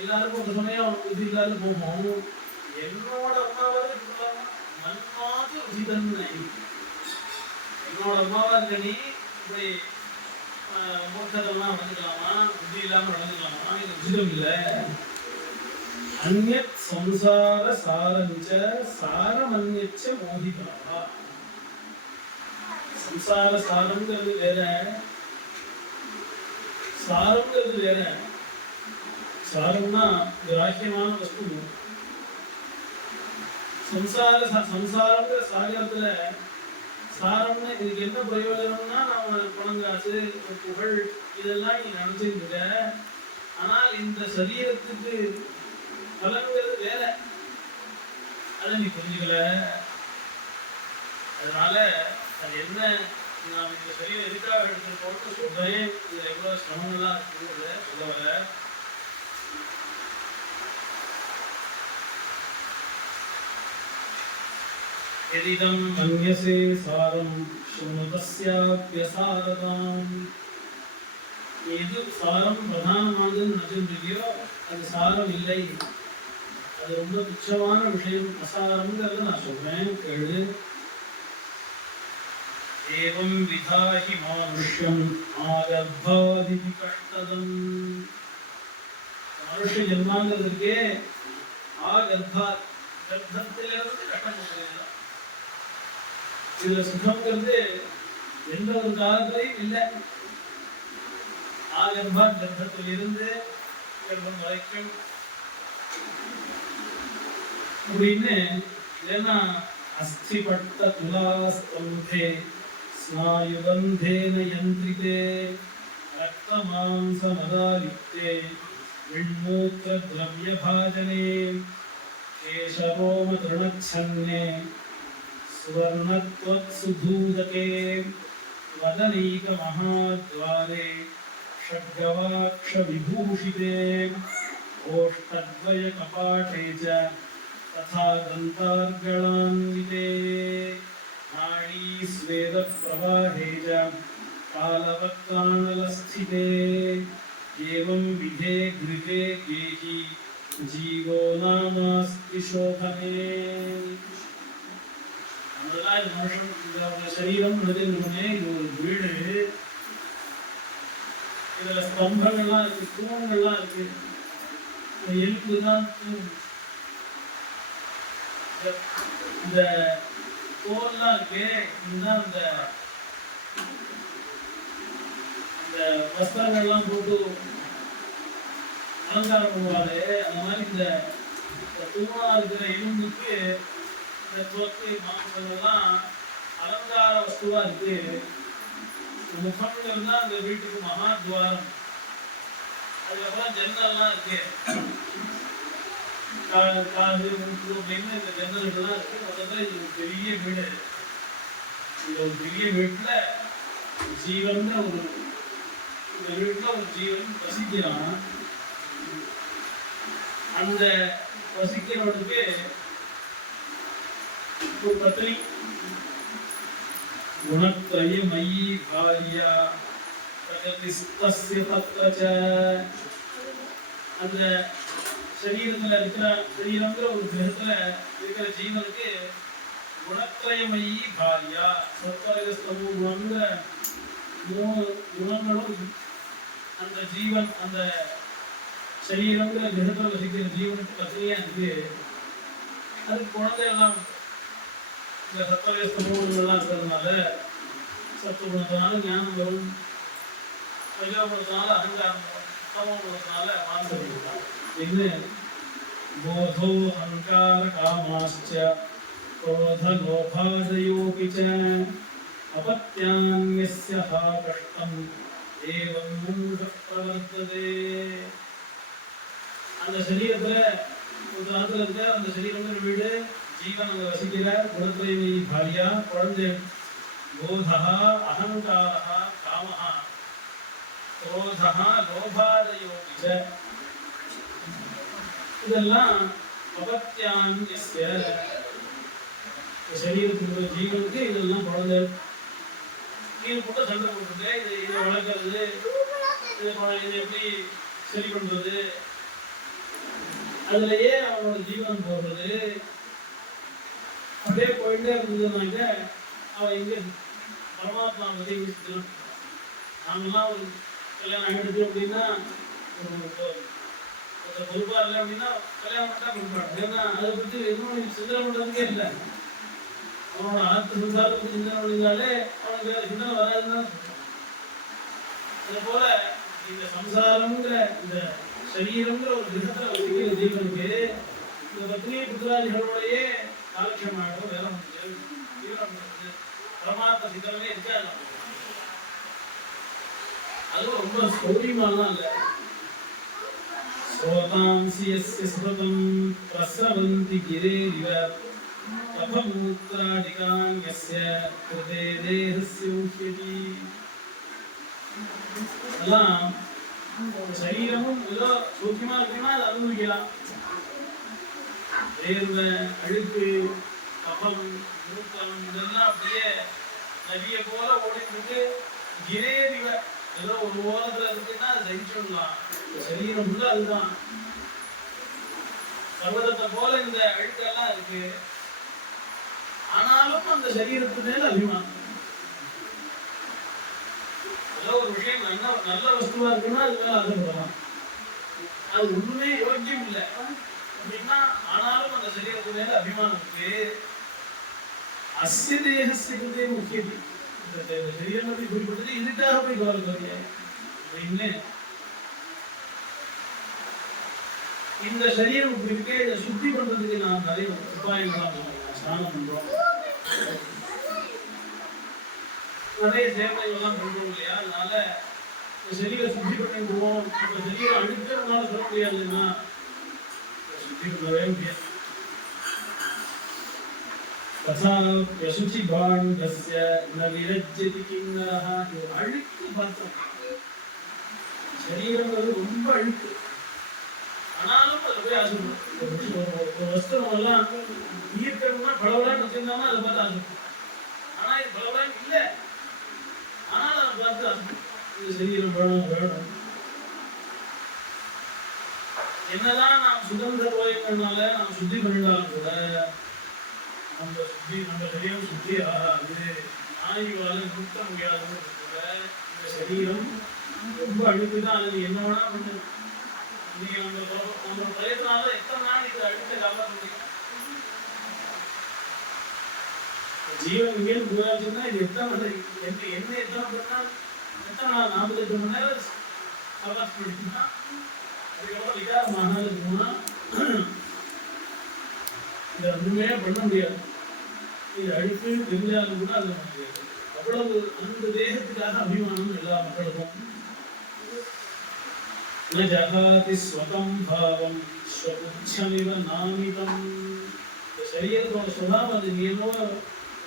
எல்லாருக்கும் ஒரு சமயம் புத்தி இல்லாத போகும். என்னோட அம்மாவை மன்மாத ருசிதன்மை, என்னோட அம்மாவா இருக்க நீ இப்படி மூர்க்கத்தெல்லாம் நடந்துக்கலாமா, புத்தி இல்லாம நடந்துக்கலாமா? இது உச்சிதம் இல்லை. அந்நியத் சம்சார சாரஞ்ச சாரமன்யச்ச மோதிதாவா. சம்சார சாரங்கிறது வேற, சாரங்கிறது வேற. சாரம்னா கிராஹ்யமான வஸ்து. சம்சாரங்கிற சாகரத்துல சாரம்னு இதுக்கு என்ன பிரயோஜனம்னா நம்ம பணம் காசு புகழ் இதெல்லாம் நீ நினைச்சிருக்க. ஆனால் இந்த சரீரத்துக்கு பலன்கிறது வேற, அதை நீ புரிஞ்சுக்கல. அதனால அது என்ன, நான் இந்த சரீரம் எதுக்காக எடுத்துருக்கோம்னு சொல்றேன். இதுல எவ்வளவு சிரமங்கள்லாம் இருக்குங்கிறத சொல்ல வர. यदिदं मन्यसे सारं शृणु तस्याप्यसारताम् எது சாரம் பிரதானமானதுன்னு நினைச்சிருக்கியோ அது சாரம் இல்லை, அது ரொம்ப துச்சமான விஷயம், அசாரம்ங்கிறத நான் சொல்றேன் கேளு. ஏவம் விதாஹி மானுஷ்யம் ஆகர்பாதிதி கஷ்டதம். மனுஷ ஜென்மாங்கிறதுக்கே ஆகர்பா கர்ப்பத்திலிருந்து கஷ்டம் கொடுக்கலாம். இதுல சுகம்ங்கிறது எந்த ஒரு காலத்திலையும் இல்லை. ஆகர்பாத் கர்ப்பத்திலிருந்து கர்ப்பம் வரைக்கும் அப்படின்னு ஏன்னா அஸ்திபட்ட துலாஸ்தம்பே ஸ்நாயுபந்தேன யந்திரிதே ரக்தமாம்சமதாலிப்தே விண்மூத்திர திரவியபாஜனே கேசரோம திருணச்சன்னே சுவர்ணத்வத்சுதூதகே வதனைக மகாத்வாரே षड्गवाक्ष विभूषिते ओष्ठद्वय कपाटे च तथा दन्तार्गणान्विते नाडी स्वेद प्रवाहे च कालवक्त्राणलस्थिते एवं विधे गृहे गेहि जीवो नामास्ति शोभने. அதெல்லாம் இந்த மனுஷன் இந்த சரீரம் இது ஒரு வீடு, இதுல ஸ்தம்பங்கள்லாம் இருக்கு, தூண்கள்லாம் இருக்கு, எலும்பு தான் தூண். இந்த தோல்லாம் இருக்கு, இதுதான் இந்த வஸ்திரங்கள்லாம் போட்டு அலங்காரம் பண்ணுவாரு. அந்த மாதிரி இந்த தூணா இருக்கிற எலும்புக்கு இந்த தொத்து மாம்சங்கள்லாம் அலங்கார வஸ்துவா இருக்கு. முகம்ங்கிறது தான் அந்த வீட்டுக்கு மகாத்வாரம். அதுக்கப்புறம் ஜன்னல்லாம் இருக்கு, காது மூக்கு அப்படின்னு இந்த ஜன்னல்கள்லாம் இருக்கு. மொத்தத்தில் இது ஒரு பெரிய வீடு. இந்த ஒரு பெரிய வீட்டுல ஜீவன் ஒரு இந்த வீட்டுல ஒரு ஜீவன் வசிக்கிறான். அந்த வசிக்கிறவனுக்கு ஒரு பத்தினி गुणत्रयमयी भार्या प्रकृतिस्तस्य तत्र च. அந்த சரீரத்துல இருக்கிற சரீரங்கிற ஒரு கிரகத்துல இருக்கிற ஜீவனுக்கு குணத்ரயமயி பாரியா, சத்வரஜஸ்தமோ குணங்கிற 3 குணங்களும் அந்த ஜீவன் அந்த சரீரங்கிற கிரகத்துல வசிக்கிற ஜீவனுக்கு பத்தினியா இருக்கு. அதுக்கு குழந்தை எல்லாம் இந்த சத்வரஜஸ்தமோகங்கள்லாம் இருக்கிறதுனால சத்துவகுணத்தினால ஞானம் வரும், ரஜோகுணத்தினால அகங்காரம் வரும், தமோகுணத்தினால மாற்றம் வரும். இது போதோ அகங்கார காமாஸ்ச क्रोध लोभादयोऽपि च अपत्यान्यस्य हा कष्टम् एवं मूढः प्रवर्तते. அந்த சரீரத்துல ஒரு காலத்துல இருக்க அந்த சரீரங்கிற வீடு, ஜீவன் அங்க வசிக்கிறார். குணத்ரயமயி பாரியா, குழந்தை. போதா அகங்காரா காமஹா क्रोधः लोभादयोऽपि च. இதெல்லாம் अपत्यान्यस्य சரீரத்துக்கு ஜீவனுக்கு இதெல்லாம் குழந்தை. கீழ் போட்டு சண்டை போட்டுட்டு இதை வளர்க்கறது, இதை எப்படி சரி பண்றது, அதுலயே அவனோட ஜீவன் போடுறது. அப்படியே போயிட்டே இருந்ததுனாக்க அவன் எங்க பரமாத்மா பத்தி யோசிக்கலாம். நாமெல்லாம் ஒரு கல்யாணம் ஆகிடுச்சு அப்படின்னா பொறுப்பா இல்லை அப்படின்னா கல்யாணம் பண்ணா கொடுப்பாங்க. ஏன்னா அதை பத்தி எதுவும் சிந்தனை பண்றதுக்கே இல்லை. அவனோட ஆத்ம சம்சாரத்துக்கு சிந்தனை பண்ணினாலே அவனுக்கு சிந்தனை வராதுன்னு. அது போல இந்த சம்சாரம்ங்கிற இந்த சரீரம்ங்கிற ஒரு கிரகத்துல வசிக்கிற ஜீவனுக்கு இந்த பத்னி புத்திராதிகளோடையே காலட்சமாயிடும். வேலை முடிஞ்சு ஜீவனம் முடிஞ்சு பரமாத்ம சிந்தனமே இருக்காது. அதுவும் ரொம்ப சௌரியமானதான் இல்லை. ஸ்ரோதாம்சி யஸ்ய ஸ்ருதம் பிரஸ்ரவந்தி கிரேரிவ தபமூத்ராதிகான் யஸ்ய கிருதே தேஹஸ்ய உஷ்யதி. அதெல்லாம் சரீரமும் ஏதோ சௌக்கியமா இருக்குன்னா அதை அனுபவிக்கலாம். வேர்வை, அழுக்கு, கபம் மூக்கம் இதெல்லாம் அப்படியே நதியை போல ஓடிட்டு கிரேதிவ ஏதோ ஒரு ஓரத்துல இருக்குன்னா அதை சகிச்சுடலாம். சரீரம் உள்ள அதுதான் பர்வதத்தை போல இந்த அழுக்கெல்லாம் இருக்கு. ஆனாலும் அந்த சரீரத்து மேல அபிமானம். ஏதோ ஒரு விஷயம் நல்ல வஸ்துவா இருக்குன்னா அது மேல ஆசைப்படலாம். அது ஒண்ணுமே யோக்கியம் இல்லை அப்படின்னா ஆனாலும் அந்த சரீரத்து மேல அபிமானம் இருக்கு. அஸ்ய தேகஸ்ய முக்கியது. இந்த சரீரம் பத்தி குறிப்பிட்டது இதுக்காக போய் கவலைப்படுறீங்க அப்படின்னு. இந்த சரீரம் இப்படி இருக்கே, இதை சுத்தி பண்றதுக்கு நான் நிறைய உபாயங்களாம் ஸ்நானம் பண்றோம், நிறைய சேவைகள்லாம் பண்றோம் இல்லையா? அதனால இந்த சரீரம் சுத்தி பண்ணிடுவோம். இந்த சரீரம் அழுக்கிறதுனால சொல்ல முடியாதுன்னா சுத்தி பண்ணவே முடியாது. அழுக்கு பார்த்தோம், சரீரம் ரொம்ப அழுக்கு. ஆனாலும் அதை போய் ஆசைப்படும். ஒரு வஸ்து நம்ம எல்லாம் ஈர்க்கணும்னா பலவலான்னு வச்சிருந்தோம்னா அதை பார்த்து ஆசைப்படும். ஆனா இது பலவலான்னு இல்லை, ஆனாலும் அதை பார்த்து ஆசைப்படும். இது சரீரம் வேணும். என்னதான் நாம் சுதந்திர போயங்கள்னால நாம் சுத்தி பண்ணிட்டாலும் கூட நம்ம சரீரம் சுத்தி ஆகாது. ஆய்வால நிறுத்த முடியாதுன்னு கூட இந்த சரீரம் ரொம்ப அழுக்குதான். அது என்ன வேணா பண்ணு. நீங்க உங்க பிரயத்னால எத்தனை நாள் இது அழுத்த காப்பாற்ற முடியும்? ஜீவன் இங்கேயும் போயாச்சுன்னா இது எத்தனை பண்ணா எத்தனை நாள் 48 மணி நேரம் காப்பாற்ற முடியும்னா அதுக்கப்புறம் விகாரமாக இருக்கும்னா இதை ஒன்றுமே பண்ண முடியாது. இது அழுக்கு தெரிஞ்சாலும் கூட அது முடியாது. அவ்வளவு அந்த தேகத்துக்காக அபிமானம் எல்லா மக்களுக்கும். न जहाति स्वतम भावम स्वपुच्छमिव नामितम. சரீரத்தோட சுபாவம் அது என்னவோ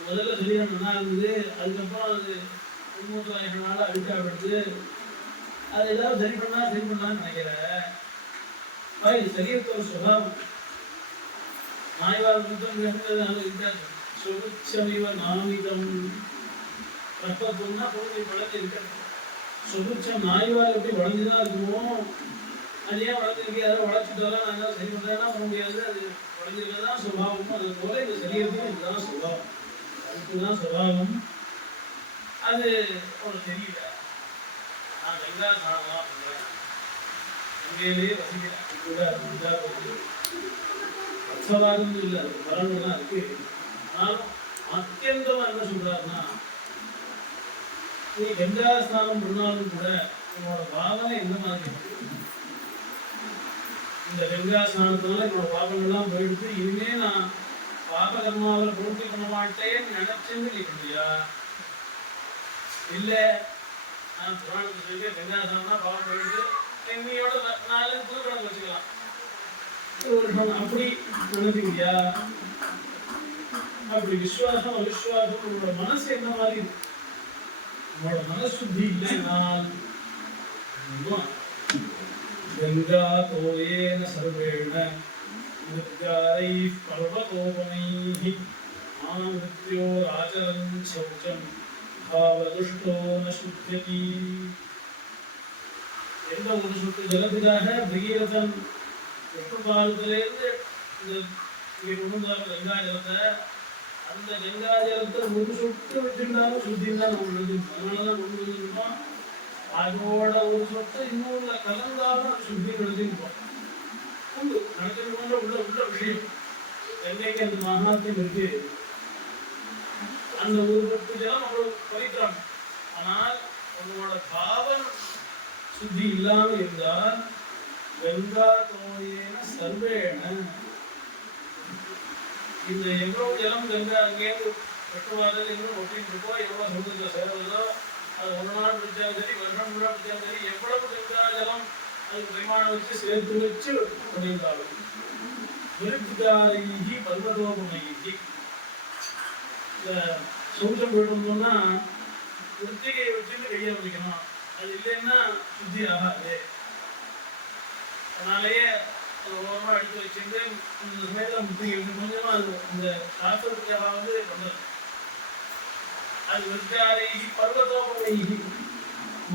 முதல்ல சரீரம் நல்லா இருந்தது, அதுக்கப்புறம் அது உண்மூத்தனால அழுக்காப்படுது. அது ஏதாவது சரி பண்ணலாம்னு நினைக்கிற சரீரத்தோட சுபாவம். மாய்வார் புத்தம் இருக்காது. சுபுச்சமிவ நாமிதம். கற்பத்துன்னா பொருளை வளர்ந்து இருக்கிறது. சுபுச்சம் நாய்வால் எப்படி வளர்ந்துதான் இருக்குமோ, அது ஏன் வளர்ந்துருக்கு? யாரும் வளர்ச்சிட்டாலும் நாங்கள் சரி பண்ணுறதுனா பண்ண முடியாது. அது வளர்ந்துருக்கதான் சுபாவம். அது போல இந்த சரீரத்துக்கு இதுதான் சுபாவம், அதுக்குதான் சுபாவம். அது அவனுக்கு தெரியல. நான் கங்கா ஸ்நானமாக பண்ணுறேன், உண்மையிலேயே வசிக்கிறேன். அச்சவாதம் இல்லை, அது பலன்கள்லாம் இருக்கு. ஆனாலும் அத்தியந்தமா என்ன சொல்றாருன்னா, நீ கங்கா ஸ்நானம் பண்ணாலும் கூட உன்னோட பாவனை எந்த மாதிரி இருக்கு? இந்த கங்கா ஸ்நானத்தினால என்னோட பாவங்கள்லாம் போயிடுச்சு, இனிமே நான் பாப கர்மாவில் பூர்த்தி பண்ண மாட்டேன்னு நினைச்சுன்னு நீ பண்ணியா? இல்லை, நான் புராணத்தை சொல்லி கங்கா ஸ்நானம்னா பாவம் போயிடுச்சு, என்னையோட 4 புது கணக்கு வச்சுக்கலாம் அப்படி நினைப்பீங்கயா? அப்படி விசுவாசம் அவிசுவாசம் உங்களோட மனசு என்ன மாதிரி இருக்கு? உங்களோட மனசுத்தி இல்லைனால் கங்கா தோயேன சர்வேண மிருத்யாரை பர்வதோபமைஹி ஆமிருத்யோ ராஜரம் சௌச்சம் பாவதுஷ்டோ ந சுத்யதி. எந்த ஒரு சொட்டு ஜலத்துக்காக பகீரதன் விஷ்ணுபாலத்திலேருந்து இந்த இங்கே கொண்டு வந்தாங்க கங்கா ஜலத்தை. அந்த கங்கா ஜலத்தை ஒரு சொட்டு வச்சுருந்தாலும் சுத்தின்னு தான் நம்ம நினைச்சிருக்கோம். அதனாலதான் கொண்டு வந்துருக்கோம். அதோட ஒரு சொட்டு இன்னொரு கலந்தாலும் சுத்தி நினைச்சிருக்கோம். உண்டு நினைச்சிருக்கோன்ற உள்ள விஷயம். கங்கைக்கு அந்த மகாத்தியம் இருக்கு. அந்த ஒரு சொட்டு ஜலம் அவ்வளவு பவித்திரம். ஆனால் உங்களோட பாவம் சுத்தி இல்லாமல் இருந்தால் கங்கா தோயேன சர்வேண, இந்த எவ்வளவு ஜலம் கங்கா அங்கேயிருந்து வெட்டுவாதல் இன்னும் ஒட்டிட்டு இருக்கோ, எவ்வளவு சமுதிரத்தை சேருவதோ, அது ஒரு நாள் பிடிச்சாலும் சரி, வருஷம் முன்னாள் பிடிச்சாலும் சரி, எவ்வளவு கங்கா ஜலம் அதுக்கு பரிமாணம் வச்சு சேர்த்து வச்சு பண்ணியிருந்தாலும் விருத்திகாரிகி பர்வதோபமைகி. இந்த சௌச்சம் போயிட்டோம்னா விருத்திகையை வச்சுட்டு கையை வைக்கணும். அது இல்லைன்னா சுத்தி ஆகாது. அதனாலேயே ஓரமாக எடுத்து வச்சுட்டு இந்த சமயத்தில் முத்திகை கொஞ்சமாக அது இந்த சாஸ்திரத்துக்காக வந்து பண்ணுறது. அது விருத்தாரை பர்வதோபனை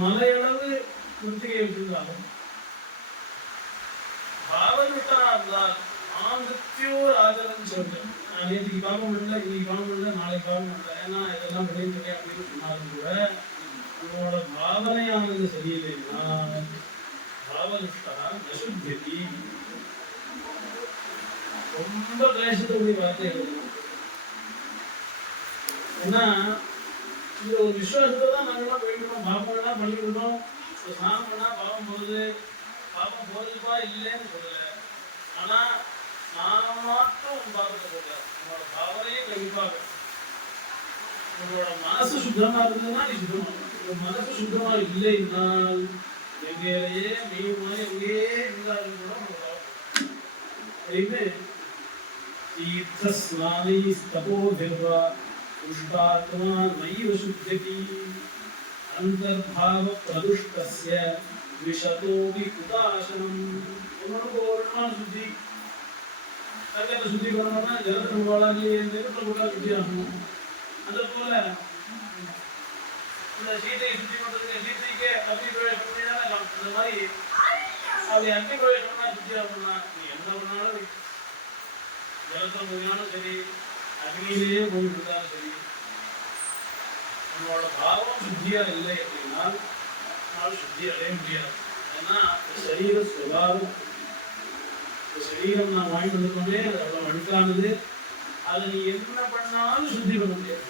மலையளவு முத்திகை வச்சிருந்தாலும் பாவனிஷ்டனா இருந்தால் ஆந்தித்யோர் ஆதரன்னு சொல்றேன். நான் நேற்றுக்கு பாவம் இல்லை, இன்னைக்கு பாவம் இல்லை, நாளைக்கு பாவம் இல்லை, ஏன்னா இதெல்லாம் விளைவிக்கிறேன் அப்படின்னு சொன்னாலும் கூட உன்னோட பாவனையானது சரியில்லைன்னா பாவனிஷ்டா நசுத்தி ரொம்ப கிளேசத்துக்குரிய வார்த்தை எழுதணும். ஏன்னா இந்த ஒரு விசுவாசத்தை தான் நாங்கள்லாம் போயிட்டுருக்கோம். பாப்பம் வேணா பண்ணிவிடணும், ஸ்நானம் பண்ணா பாவம் போகுது, பாப்பம் போகுதுப்பா இல்லைன்னு சொல்லலை. ஆனா ஸ்நானம் மாற்றம் உன் பாவத்தை போகல, உன்னோட பாவனையே கண்டிப்பாக. உன்னோட மனசு சுத்தமா இருந்ததுன்னா நீ சுத்தமா, உன் மனசு சுத்தமா இல்லைன்னால் எங்கேயே மெய்யுமா எங்கேயே இருந்தாலும் கூட அப்படின்னு தீர்த்த ஸ்நானை தபோதிர்வா புஷ்டாத்மா நைவ சுத்தகி அந்தர்பாவ பிரதுஷ்டஸ்ய விஷதோபி குதாசனம். உன்னோட ஒரு நாள் சுத்தி தங்கத்தை சுத்தி பண்ணணும்னா ஜலத்தை வாழாது, நெருப்பை போட்டா சுத்தி ஆகணும். அது போல இந்த சீதையை சுத்தி பண்றதுக்கு சீதைக்கே அக்னி பிரவேசம் பண்ணிதான் அந்த மாதிரி அப்படி அக்னி பிரவேசம் பண்ணா சுத்தி ஆகணும்னா நீ எந்த ஒரு நாளும் ஜலத்தை போனாலும் சரி, அக்னியிலேயே போயிட்டு இருந்தாலும் சரி, உன்னோட பாவம் சுத்தியா இல்லை அப்படின்னா சுத்தி அடைய முடியாது. ஏன்னா சரீர சுபாவம், சரீரம் நான் வாங்கிட்டு வந்திருக்கோமே அது அவ்வளவு அழுக்கானது, அதை நீ என்ன பண்ணாலும் சுத்தி பண்ண முடியாது.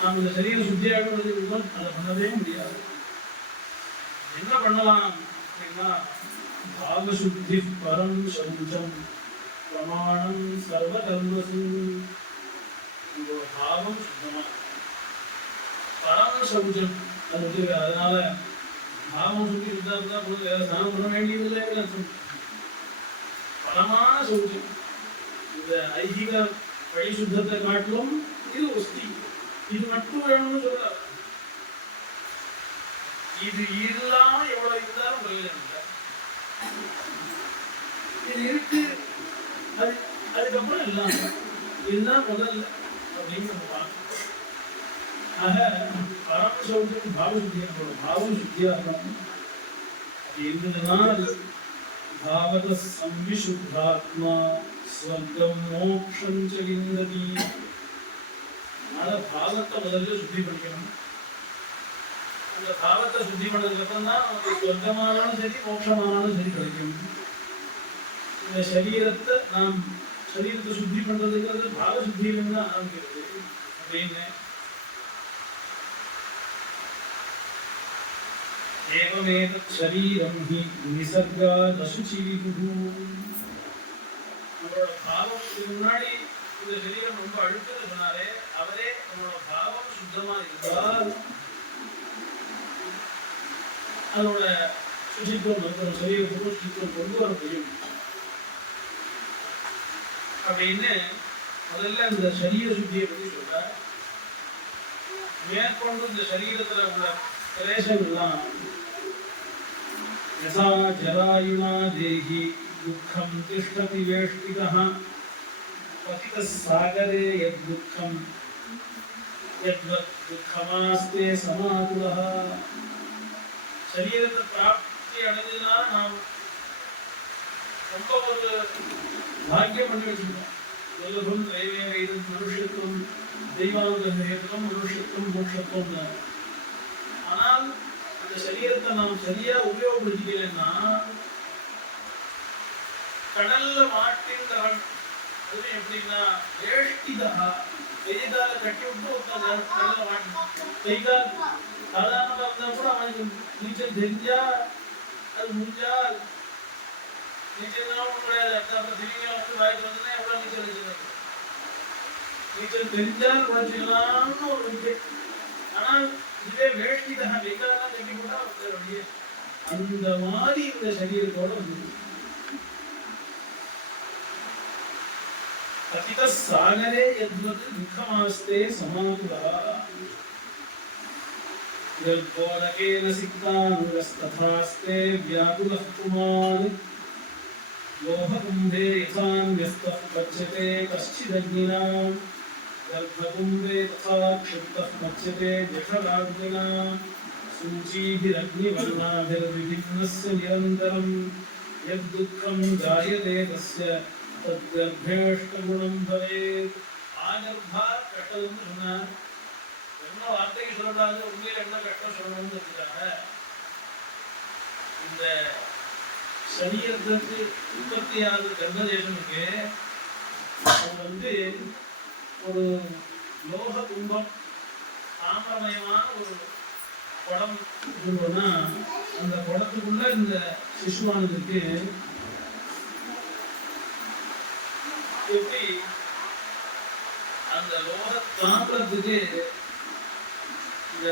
நாம் இந்த சரீரம் சுத்தியாக அதை பண்ணவே முடியாது. என்ன பண்ணலாம் அப்படின்னா பாவசுத்தி பரம் சௌச்சம் பிரமாணம் சர்வ கர்மசு. உங்களோட பாவம் சுத்தமா பரம் சௌச்சம் அது வச்சிருக்க. அதனால பாவம் சுத்தி இருந்தா போது வேற ஸ்நானம் பண்ண வேண்டியதில்லை. பரமான சௌச்சம், இந்த ஐகிக வழி சுத்தத்தை காட்டிலும் இது ஒஸ்தி. இது மட்டும் வேணும்னு சொல்ல, இது இல்லாம எவ்வளவு இருந்தாலும் பிரயோஜனம் இல்லை. இது இருக்கு, அது அதுக்கப்புறம் இல்லாம இதுதான் முதல்ல அப்படின்னு நம்ம பார்க்கணும். ஆக பரம சௌச்சம் பாவ சுத்தியாக பாவம் சுத்தியாக இருக்கணும். அது இருந்ததுனால் பாவத சம்விசுத்தாத்மா ஸ்வர்க்கம் மோக்ஷம் ச விந்ததி. அதனால பாவத்தை முதல்ல சுத்தி பண்ணிக்கணும். அந்த பாவத்தை சுத்தி பண்ணதுக்கு அப்புறம் தான் நமக்கு சொர்க்கமானாலும் சரி மோட்சமானாலும் சரி கிடைக்கும். இந்த சரீரத்தை நாம் சரீரத்தை சுத்தி பண்றதுங்கிறது பாவ சுத்தியிலிருந்து தான் ஆரம்பிக்கிறது அப்படின்னு. ஏவமேதத் சரீரம் ஹி நிசர்காத் அசுச்சிவிதுஹு. நம்மளோட பாவம் முன்னாடி இந்த சரீரம் ரொம்ப அழுக்குன்னு சொன்னாரே, அவரே நம்மளோட பாவம் சுத்தமா இருந்தால் அதோட சுசித்துவம் இருக்கிற சரீரத்துக்கும் சுசித்துவம் கொண்டு வர முடியும் அப்படின்னு முதல்ல இந்த சரீர சுத்தியை பற்றி சொல்ற. மேற்கொண்டு இந்த சரீரத்துல உள்ள கிளேசங்கள்லாம் யசா ஜராயுனா தேஹி துக்கம் திஷ்டதி வேஷ்டிதஹ பதித சாகரே யத் துக்கம் யத்வத் துக்கமாஸ்தே சமாதுலஹ. சரீரத்தை பிராப்தி அடைஞ்சதுனால நாம் ரொம்ப ஒரு பாக்கியம் பண்ணி வச்சுருக்கோம். துர்லபம் திரைவேக இது மனுஷத்துவம் தெய்வானுகிரகம் மனுஷத்துவம் மோட்சத்துவம்னு. ஆனால் அந்த சரீரத்தை நாம் சரியா உபயோகப்படுத்திக்கலன்னா கடல்ல மாட்டின்றவன், அது எப்படின்னா வேஷ்டிதா கைகால கட்டி விட்டு கடல்ல மாட்டி கைகால் சாதாரணமா இருந்தா கூட அவனுக்கு நீச்சல் தெரிஞ்சா அது முடிஞ்சா நீச்சல் தான் கிடையாது. அப்புறம் திடீர்னு வந்து வாய்க்கு வந்ததுன்னா எவ்வளவு நீச்சல் அடிச்சிருக்காங்க. நீச்சல் தெரிஞ்சால் குறைச்சிக்கலாம்னு ஒரு விக்கெட். ஆனால் இதுவே வேஷ்டிதா கைகால் தான் கட்டி போட்டா அப்படியே அந்த மாதிரி இந்த சரீரத்தோட வந்து பதித சாகரே யத்வத் துக்கமாஸ்தே சமாதுலஹ. யத்போதகேன சிக்தாங்கஸ்ததாஸ்தே வியாகுலः புமான் लोहकुम्भे यथान्यस्तः पच्यते कश्चिदग्निनां गर्भकुम्भे तथा क्षिप्तः पच्यते जठराग्निना सूचीभिरग्निवर्णाभिर्विभिन्नस्य निरन्तरं यद्दुःखं जायते तस्य तद्गर्भेष्टगुणं भवेत् ஆகர்பாத் கஷ்டம்னு சொன்னார். என்ன வார்த்தைக்கு சொல்லக்கூடாது, உண்மையில் என்ன கஷ்டம் சொல்லணும்ன்றதுக்காக இந்த சரீரத்துக்கு உற்பத்தியாவது கர்ப்பதேசனுக்கு அது ஒரு லோக கும்பம் தாமிரமயமான ஒரு குடம் இருக்குன்னா அந்த குடத்துக்குள்ள இந்த சிசுவானதுக்கு எப்படி அந்த லோக தாமிரத்துக்கு இந்த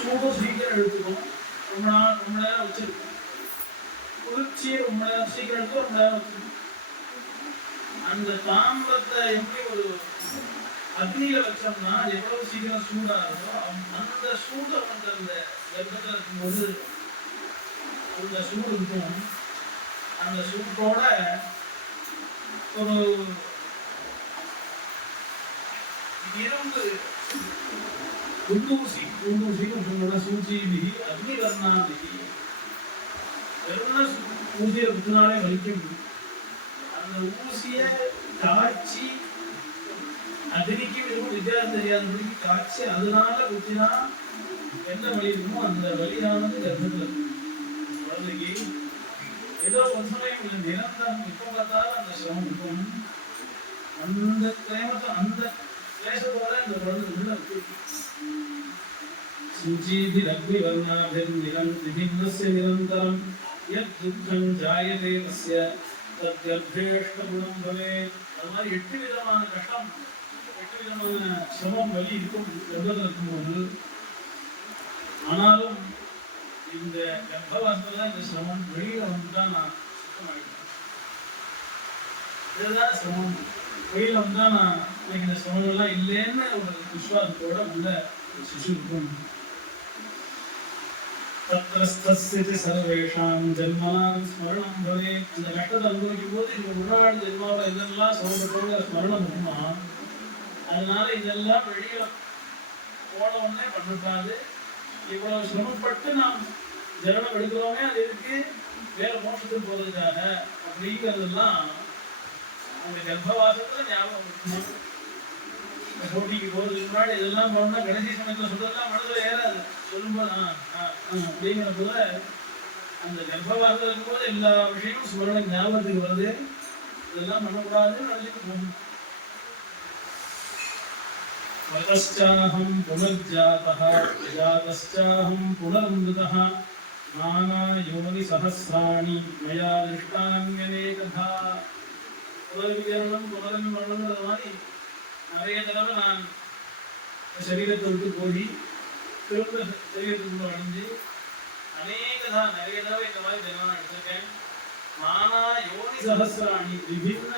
சூடு சீக்கிரம் எடுத்துக்கும், ரொம்ப நேரம் வச்சிருக்கும். குளிர்ச்சியை ரொம்ப நேரம் சீக்கிரம் எடுத்து ரொம்ப நேரம் வச்சிருக்கும். அந்த தாமிரத்தை எப்படி ஒரு அக்னியில வச்சோம்னா எவ்வளவு சீக்கிரம் சூடாகுதோ அந்த சூடு அந்த கர்ப்பத்தில் இருக்கும்போது அந்த சூடு இருக்கும். அந்த சூட்டோட ஒரு இரும்பு குண்டூசின்னு சூச்சிபி அக்னிவர்ணாபி வெறும் ஊசியை குத்தினாலே வலிக்கும். அந்த ஊசியை காய்ச்சி அக்னிக்கு வெறும் வித்தியாசம் தெரியாதபடிக்கு காய்ச்சி அதனால குத்தினா என்ன வலி இருக்குமோ அந்த வலியானது கர்ப்பத்தில் குழந்தைக்கு ஏதோ ஒரு சமயம் இல்லை, நிரந்தரம் எப்ப பார்த்தாலும் அந்த சிரமம் இருக்கும். அந்த கிளேமத்தை அந்த கிளேசத்தோட இந்த குழந்தை உள்ள இருக்கு. सूचीभिरग्निवर्णाभिर्निरन्तिभिन्नस्य निरन्तरं यद्दुःखं जायते तस्य तद्गर्भेष्टगुणं भवेत्. அது மாதிரி 8 விதமான கஷ்டம், 8 விதமான சிரமம் வலி இருக்கும் கர்ப்பத்தில் இருக்கும்போது. ஆனாலும் இந்த கர்ப்பவாசத்துல இந்த சிரமம் வெளியில வந்துதான் நான் சுத்தமாயிட்டேன். இதுதான் சிரமம், வெளியில வந்தா நான் எனக்கு இந்த சிரமம் எல்லாம் இல்லைன்னு ஒரு விசுவாசத்தோட உள்ள சிசு இருக்கும். சர்வேஷாம் ஜென்மனாம் ஸ்மரணம் பவே. அந்த கட்டத்தை அனுபவிக்கும் போது இந்த முன்னாடி ஜென்மாவில் இதெல்லாம் சோதத்தோட ஸ்மரணம் இருக்குமா, அதனால இதெல்லாம் வெளியில போன உடனே பண்ணக்கூடாது. இவ்வளவு சிரமப்பட்டு நாம் ஜனனம் எடுக்கிறோமே அது இருக்கு வேற மோட்சத்துக்கு போறதுக்காக அப்படிங்கிறதெல்லாம் அந்த கர்ப்பவாசத்துல ஞாபகம் இருக்கணும். போட்டிக்கு போறதுக்கு முன்னாடி இதெல்லாம் போனா கடைசி சமயத்துல சொல்றதெல்லாம் மனதுல ஏறாது. சொல்லும்போது அப்படிங்கிற போல அந்த கர்ப்பவாசத்துல இருக்கும்போது எல்லா விஷயமும் ஸ்மரண ஞாபகத்துக்கு வருது. இதெல்லாம் பண்ணக்கூடாதுன்னு நினைச்சிட்டு போகணும். वतश्चाहं पुनर्जातः जातश्चाहं पुनरमृतः नाना योनि सहस्राणि मया दृष्टान्यनेकधा. புனர்விஜனனம் புனரன்மரணம்ங்கிற மாதிரி நிறைய தடவை நான் சரீரத்தை விட்டு போய் திரும்ப சரீரத்துக்குள்ள அடைஞ்சு நிறைய தடவை இந்த மாதிரி ஜென்மம் எடுத்திருக்கேன். நானா யோனி சஹஸ்ராணி விபின்ன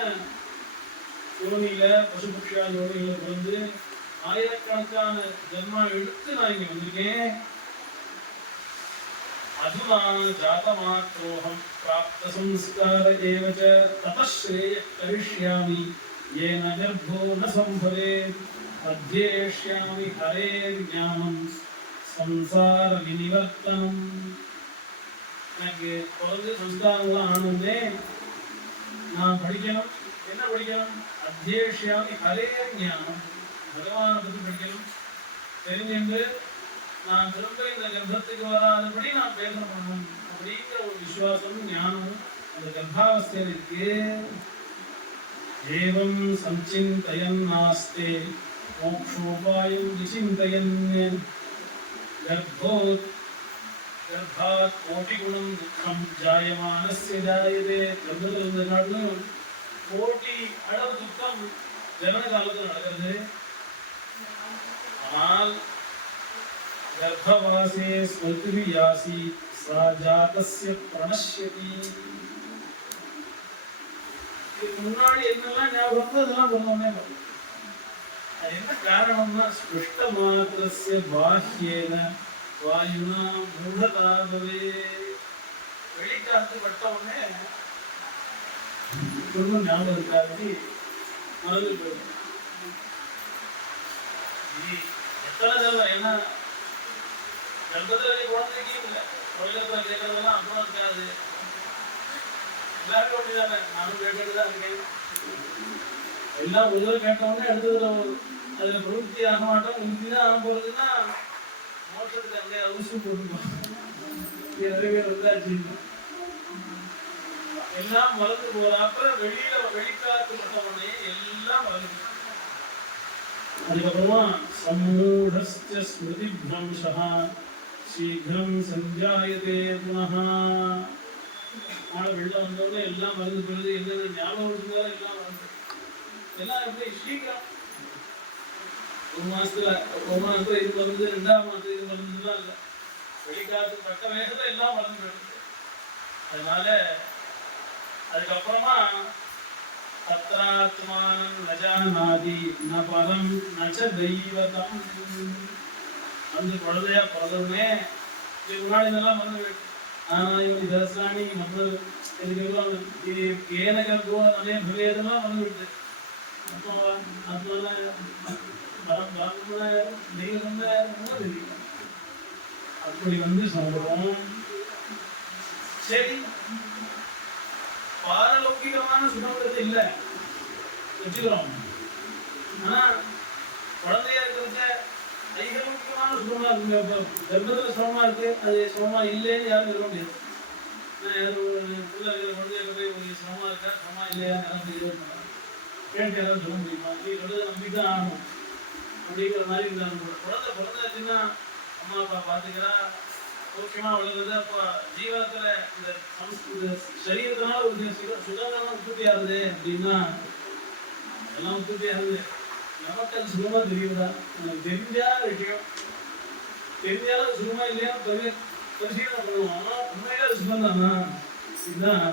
யோனியில பசுபக்ஷா யோனியில பிறந்து ஆயிரக்கணக்கான ஜென்மா எடுத்து நான் இங்க வந்திருக்கேன். அதுனா ஜாதமாத்ரோஹம் பிராப்த சம்ஸ்கார ஏவச ததஸ்ரேய கரிஷ்யாமி ஏன கர்ப்போ ந சம்பவேத் அத்யேஷ்யாமி ஹரேர் ஞானம் சம்சார விநிவர்த்தனம். எனக்கு பிறந்து சம்ஸ்காரம்லாம் ஆனோடனே நான் படிக்கணும். என்ன படிக்கணும்? அத்யேஷ்யாமி ஹரேர் ஞானம், பகவானை பற்றி படிக்கணும். தெரிஞ்சு நான் திரும்ப இந்த கர்ப்பத்துக்கு வராதபடி நான் பேச பண்ணணும் அப்படிங்கிற ஒரு விசுவாசமும் ஞானமும் அந்த கர்ப்பாவஸ்தையில் இருக்கு. ஏவம் சஞ்சிந்தயன் நாஸ்தே மோக்ஷோபாயம் விசிந்தயன் கர்ப்பாத் கோட்டிகுணம் துக்கம் ஜாயமானஸ்ய ஜாயதே. கர்ப்பத்தில் இருந்த நாட்டிலும் கோட்டி அளவு துக்கம் ஜனன காலத்தில் நடக்கிறது. ஆனால் गर्भवासे स्मृतिर्यासी सा जातस्य प्रणश्यति. முன்னாடி என்னெல்லாம் ஞாபகம் அதெல்லாம் பண்ணோமே. அது என்ன காரணம்னா ஸ்பிருஷ்ட மாத்திரஸ்ய பாஹ்யேன வாயுனா மூடதா பவே. வெளிக்காத்து பட்ட உடனே குடும்பம் ஞாபகம் இருக்காது, மறந்து போயிடும். எத்தனை தடவை ஏன்னா கர்ப்பத்தில் குழந்தைக்கும் இல்லை, தொழிலத்தில் கேட்கறதெல்லாம் அப்புறம் இருக்காது. எல்லாருக்கும் அப்படிதானே, நானும் கேட்டுட்டு தான் இருக்கேன். எல்லாம் ஒரு தடவை கேட்டவுடனே அடுத்ததுல அதுல பிரவருத்தி ஆக மாட்டோம். உறுதி தான் ஆக போறதுன்னா மோட்டத்துக்கு அப்படியே அவசியம் போட்டுக்கோம். நிறைய பேர் வந்தாச்சு, எல்லாம் மறந்து போறாப்ப வெளிக்காத்து மொத்தவனே எல்லாம் மறந்து. அதுக்கப்புறமா சம்மூடஸ்ய ஸ்மிருதி பிரம்சஹ சீக்கிரம் சஞ்சாயதே புனஹ. மழை வெள்ளம் வந்தோடனே எல்லாம் மறந்து போயிடுது. என்னென்ன ஞாபகம் இருந்தாலும் எல்லாம் மறந்து எல்லாம் எப்படி சீக்கிரம் ஒரு மாசத்துல இது மருந்து, 2ஆம் மாசத்துல இது மருந்துலாம் இல்லை. வெளிக்காத்து பட்ட வேகத்துல எல்லாம் மறந்து போயிடுது. அதனால அதுக்கப்புறமா தத்ராத்மானம் நஜானாதி ந பரம் நச்ச தெய்வதம். அந்த குழந்தையா பிறந்தவுடனே இதுக்கு முன்னாடி இதெல்லாம் மறந்து போயிடுது. இவன் தர்சாணி மற்ற இதுக்கெல்லாம் ஏனகோ நிறைய பவேதெல்லாம் மறந்து விடுது. அப்படி வந்து சொல்றோம். சரி, பாரலௌகிகமான சுகங்கிறது இல்லை வச்சுக்கிறோம். ஆனா குழந்தையா இருக்கிறத ஐகலௌகிகமான சுகமா இருக்கு. கர்ப்பத்துல சுகமா இருக்கு, அது சுகமா இல்லைன்னு யாரும் சொல்ல முடியாது. குழந்தைய போய் சுகமா இருக்கா சுகமா இல்லையா கேட்டு யாராவது சொல்ல முடியுமா? நீ சொல்றதை நம்பிதான் ஆகணும் அப்படிங்கிற மாதிரி இருந்தாலும் கூட குழந்தை பிறந்தாச்சுன்னா அம்மா அப்பா பார்த்துக்கிறா, சோக்கியமா வளர்றது. அப்போ ஜீவனத்துல இந்த சரீரத்தினால ஒரு சுகங்கள்லாம் உற்பத்தி ஆகுது அப்படின்னா எல்லாம் உற்பத்தி ஆகுது. நமக்கு அது சுகமா தெரியுதா? நமக்கு தெரிஞ்சாத விஷயம், தெரிஞ்சாலும் சுகமா இல்லையா பரிசீலனை பண்ணுவோம். ஆனா உண்மையில அது சுகம் தானா? இதுதான்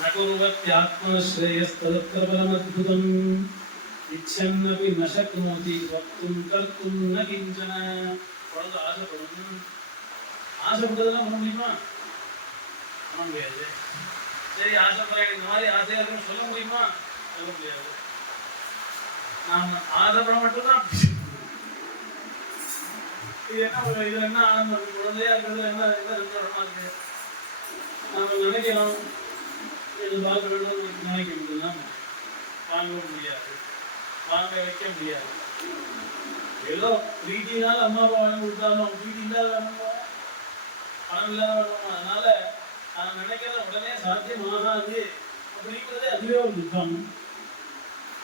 நகுர்வத்யாத்மஸ்ரேயஸ்ததத்ரபலமத்புதம் இச்சன்னபி ந சக்னோதி வக்தும் கர்த்தும் ந கிஞ்சன. குழந்தை ஆசைப்படணும், ஆசைப்பட்டதெல்லாம் பண்ண முடியுமா? பண்ண முடியாது. சரி, ஆசைப்படுறேன் இந்த மாதிரி ஆசையா இருக்குன்னு சொல்ல முடியுமா? சொல்ல முடியாது. நாம் ஆசைப்பட மட்டும்தான். இது என்ன, இதுல என்ன ஆனந்தம்? குழந்தையா இருக்கிறதுல என்ன சந்தோஷமா இருக்கு? நாம நினைக்கிறோம், இது பார்க்க வேணும்னு நினைக்க முடியலாம், வாங்கவும் முடியாது, வாங்க வைக்க முடியாது. ஏதோ பிரீத்தினால அம்மா அப்பா வாங்கி கொடுத்தாலும் பிரீத்தி இல்லாத வேணுமோ, பணம் இல்லாத வேணுமோ. அதனால நான் நினைக்கிறத உடனே சாத்தியமாகாது அப்படிங்கிறதே அதுவே ஒரு துக்கம்.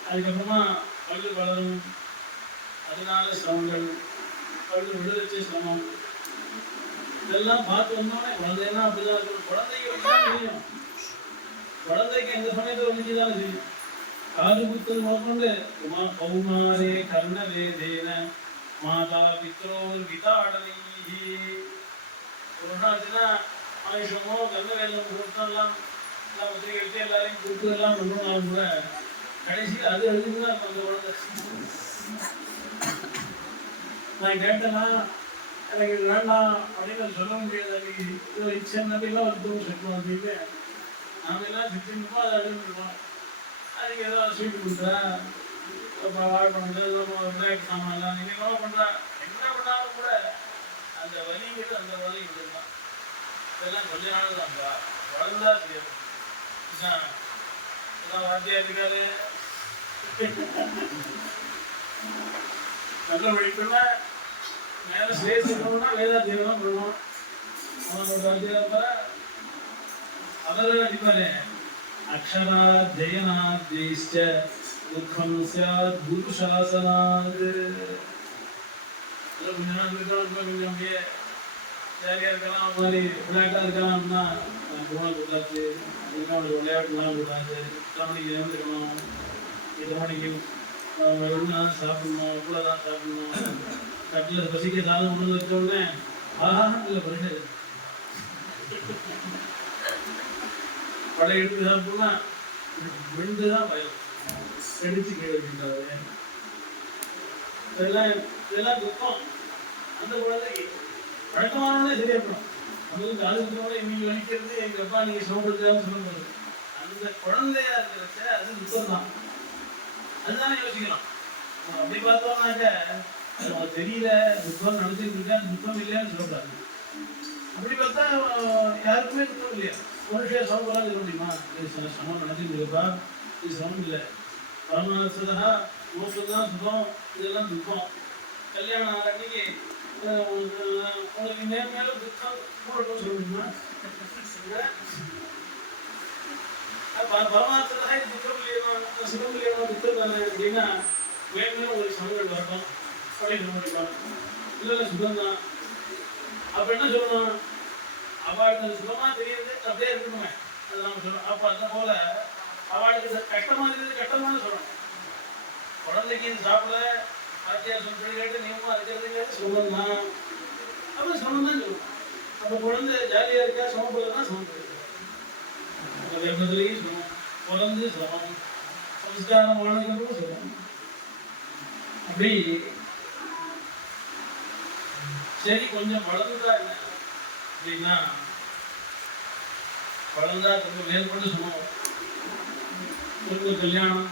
அதுக்கப்புறமா பல்லு வளரும், அதனால சிரமங்கள், பல்லு விழுதச்சு சிரமம், இதெல்லாம் பார்த்து வந்தோடனே குழந்தைன்னா அப்படிதான் இருக்கணும். குழந்தைக்கு வச்சுதான் தெரியும், குழந்தைக்கு எந்த சமயத்தில் வச்சுதானே தெரியும். காது குத்தது முதற்கொண்டு கௌமாரே கர்ணவேதேன மாதா பித்ரோர் விதாடனை. ஒரு நாள்னா ஆயுஷமோ கர்ணவேதம் கொடுத்தெல்லாம் பத்திரிகை எடுத்து எல்லாரையும் கொடுத்து எல்லாம் பண்ணணும் கூட கடைசியில் அது எழுதுதான் அந்த குழந்தை. நான் கேட்டேன்னா எனக்கு இது வேண்டாம் அப்படின்னு சொல்ல முடியாது. அன்னைக்கு இச்சன்னப்பெல்லாம் ஒரு சட்டம் அப்படின்னு நாம எல்லாம் சித்திருப்போம், அதை அழுந்துருக்கோம். அதுக்கு ஏதோ ஸ்வீட் கொடுத்தா வாழைப்பழம் சாமான்லாம் நீங்கள் என்ன பண்ணுறா, என்ன பண்ணாலும் கூட அந்த வலிங்கிறது அந்த வலி இதுதான். இதெல்லாம் கொஞ்ச நாள் தான்ப்பா, வளர்ந்தா தெரியும். வாத்தியா இருக்காரு நல்ல படிப்புன்னா மேலே ஸ்டேஜ் இருக்கணும்னா வேதாத்தியம் தான் பண்ணுவோம். அவனோட வாத்தியா அவர் அடிப்பாரு அக்ஷராத்யயனாத்யைஷ்ச துக்கம் ஸ்யாத் குரு சாசனாத். கொஞ்ச நாள் இருக்கலாம், கொஞ்சம் அப்படியே ஜாலியாக இருக்கலாம், மாதிரி விளையாட்டாக இருக்கலாம்னா குணம் கொடுத்தாச்சு, அவனுக்கு விளையாட்டுலாம் கொடுத்தாச்சு. 8 மணிக்கு எழுந்துக்கணும், 8 மணிக்கு ஒழுங்காக சாப்பிடணும், கூட தான் சாப்பிடணும். கட்டில் பசிக்க சாதம் கொண்டு வச்ச உடனே ஆஹா இல்லை பரிசு பழைய எடுத்து சாப்பிட்டோம்னா விண்டு தான் பயம் எடுத்து கீழே வச்சுட்டாரு. இதெல்லாம் துக்கம். அந்த குழந்தைக்கு வழக்கமானவனே சரியா போடும். அதுவும் காதுக்குள்ளோட இவங்க நினைக்கிறது எங்க அப்பா நீங்க சோம்படுத்தாம சொல்லும்போது அந்த குழந்தையா இருக்கிறச்ச அது துக்கம் தான். அதுதானே யோசிக்கிறோம். அப்படி பார்த்தோம்னாக்க அது நமக்கு தெரியல, துக்கம் நினைச்சிட்டு இருக்கா, துக்கம் இல்லையான்னு சொல்லக்கூடாது. அப்படி பார்த்தா யாருக்குமே துக்கம் இல்லையா? மனுஷன் சமப்பெல்லாம் சொல்ல முடியுமா? இது சமம் நினைச்சிட்டு இருக்கப்பா, இது சமம் இல்லை. பரமானசதா மோசம் தான் சுகம், இதெல்லாம் துக்கம். கல்யாணம் அன்னைக்கு உங்களுக்கு மேல துக்கம் கூட சொல்ல முடியுமா? பரமானசதா துக்கம் இல்லையா, சுகம் இல்லையா, துக்கம் தானே அப்படின்னா மேலும் ஒரு சமங்கள் வரணும் அப்படின்னு சொல்ல முடியுமா? இல்லை சுகம் தான். அப்ப என்ன சொல்லணும்? அவளுக்கு சுகமா தெரியுது அப்படியே இருக்கணுமே, அது நம்ம சொல்லணும். அப்ப அந்த போல அவளுக்கு கஷ்டமா இருக்குது கஷ்டமானு சொல்லணும். குழந்தைக்கு இது சாப்பிட வாத்தியார் சொல்லி கேட்டு நியமமா இருக்கிறது சுகம் தான். அப்ப சுகம் தான் சொல்லணும். அப்ப குழந்தை ஜாலியா இருக்கா, சமப்படுறதுனா சமப்படுது. வேப்பத்திலையும் சமம், குழந்தை சமம், சம்ஸ்காரம் வாழ்க்கிறதும் சமம். அப்படி சரி கொஞ்சம் வளர்ந்துட்டா என்ன அப்படின்னா, வளர்ந்தா கொஞ்சம் மேற்கொண்டு சொன்னோம். கொஞ்சம் கல்யாணம்,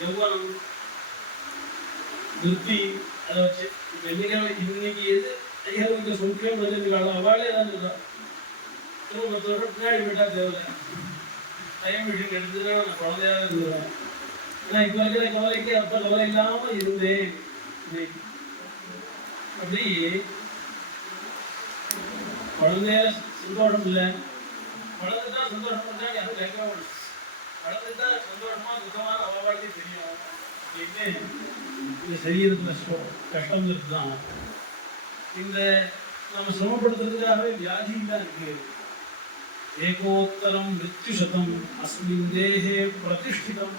யௌவனம், புத்தி, அதை வச்சு இன்னைக்கு எது ஐயாவுக்கு சொல்லியே வந்துருக்காங்க. அவளே தான் சொல்றா, திருமணத்தோட பின்னாடி போயிட்டா தேவையில்லை, டைம் மிஷின் எடுத்துதான் நான் குழந்தையாக இருந்துருவேன். நான் இப்போ இருக்கிற கவலைக்கு அப்போ கவலை இல்லாமல் இருந்தேன். அப்படி குழந்தைய சந்தோஷம் இல்லை, வளர்ந்துட்டா சந்தோஷம் இருந்தா யாரும் கேட்கவே முடியும். வளர்ந்துட்டா சந்தோஷமா சுத்தமான அவவாழ்க்கை தெரியும் அப்படின்னு இந்த சரீரத்துல கஷ்டம் இருக்குதான். இந்த நம்ம சிரமப்படுத்துறதுக்காகவே வியாதி தான் இருக்கு. ஏகோத்தரம் மிருத்யு சதம் அஸ்மின் தேஹே பிரதிஷ்டிதம்.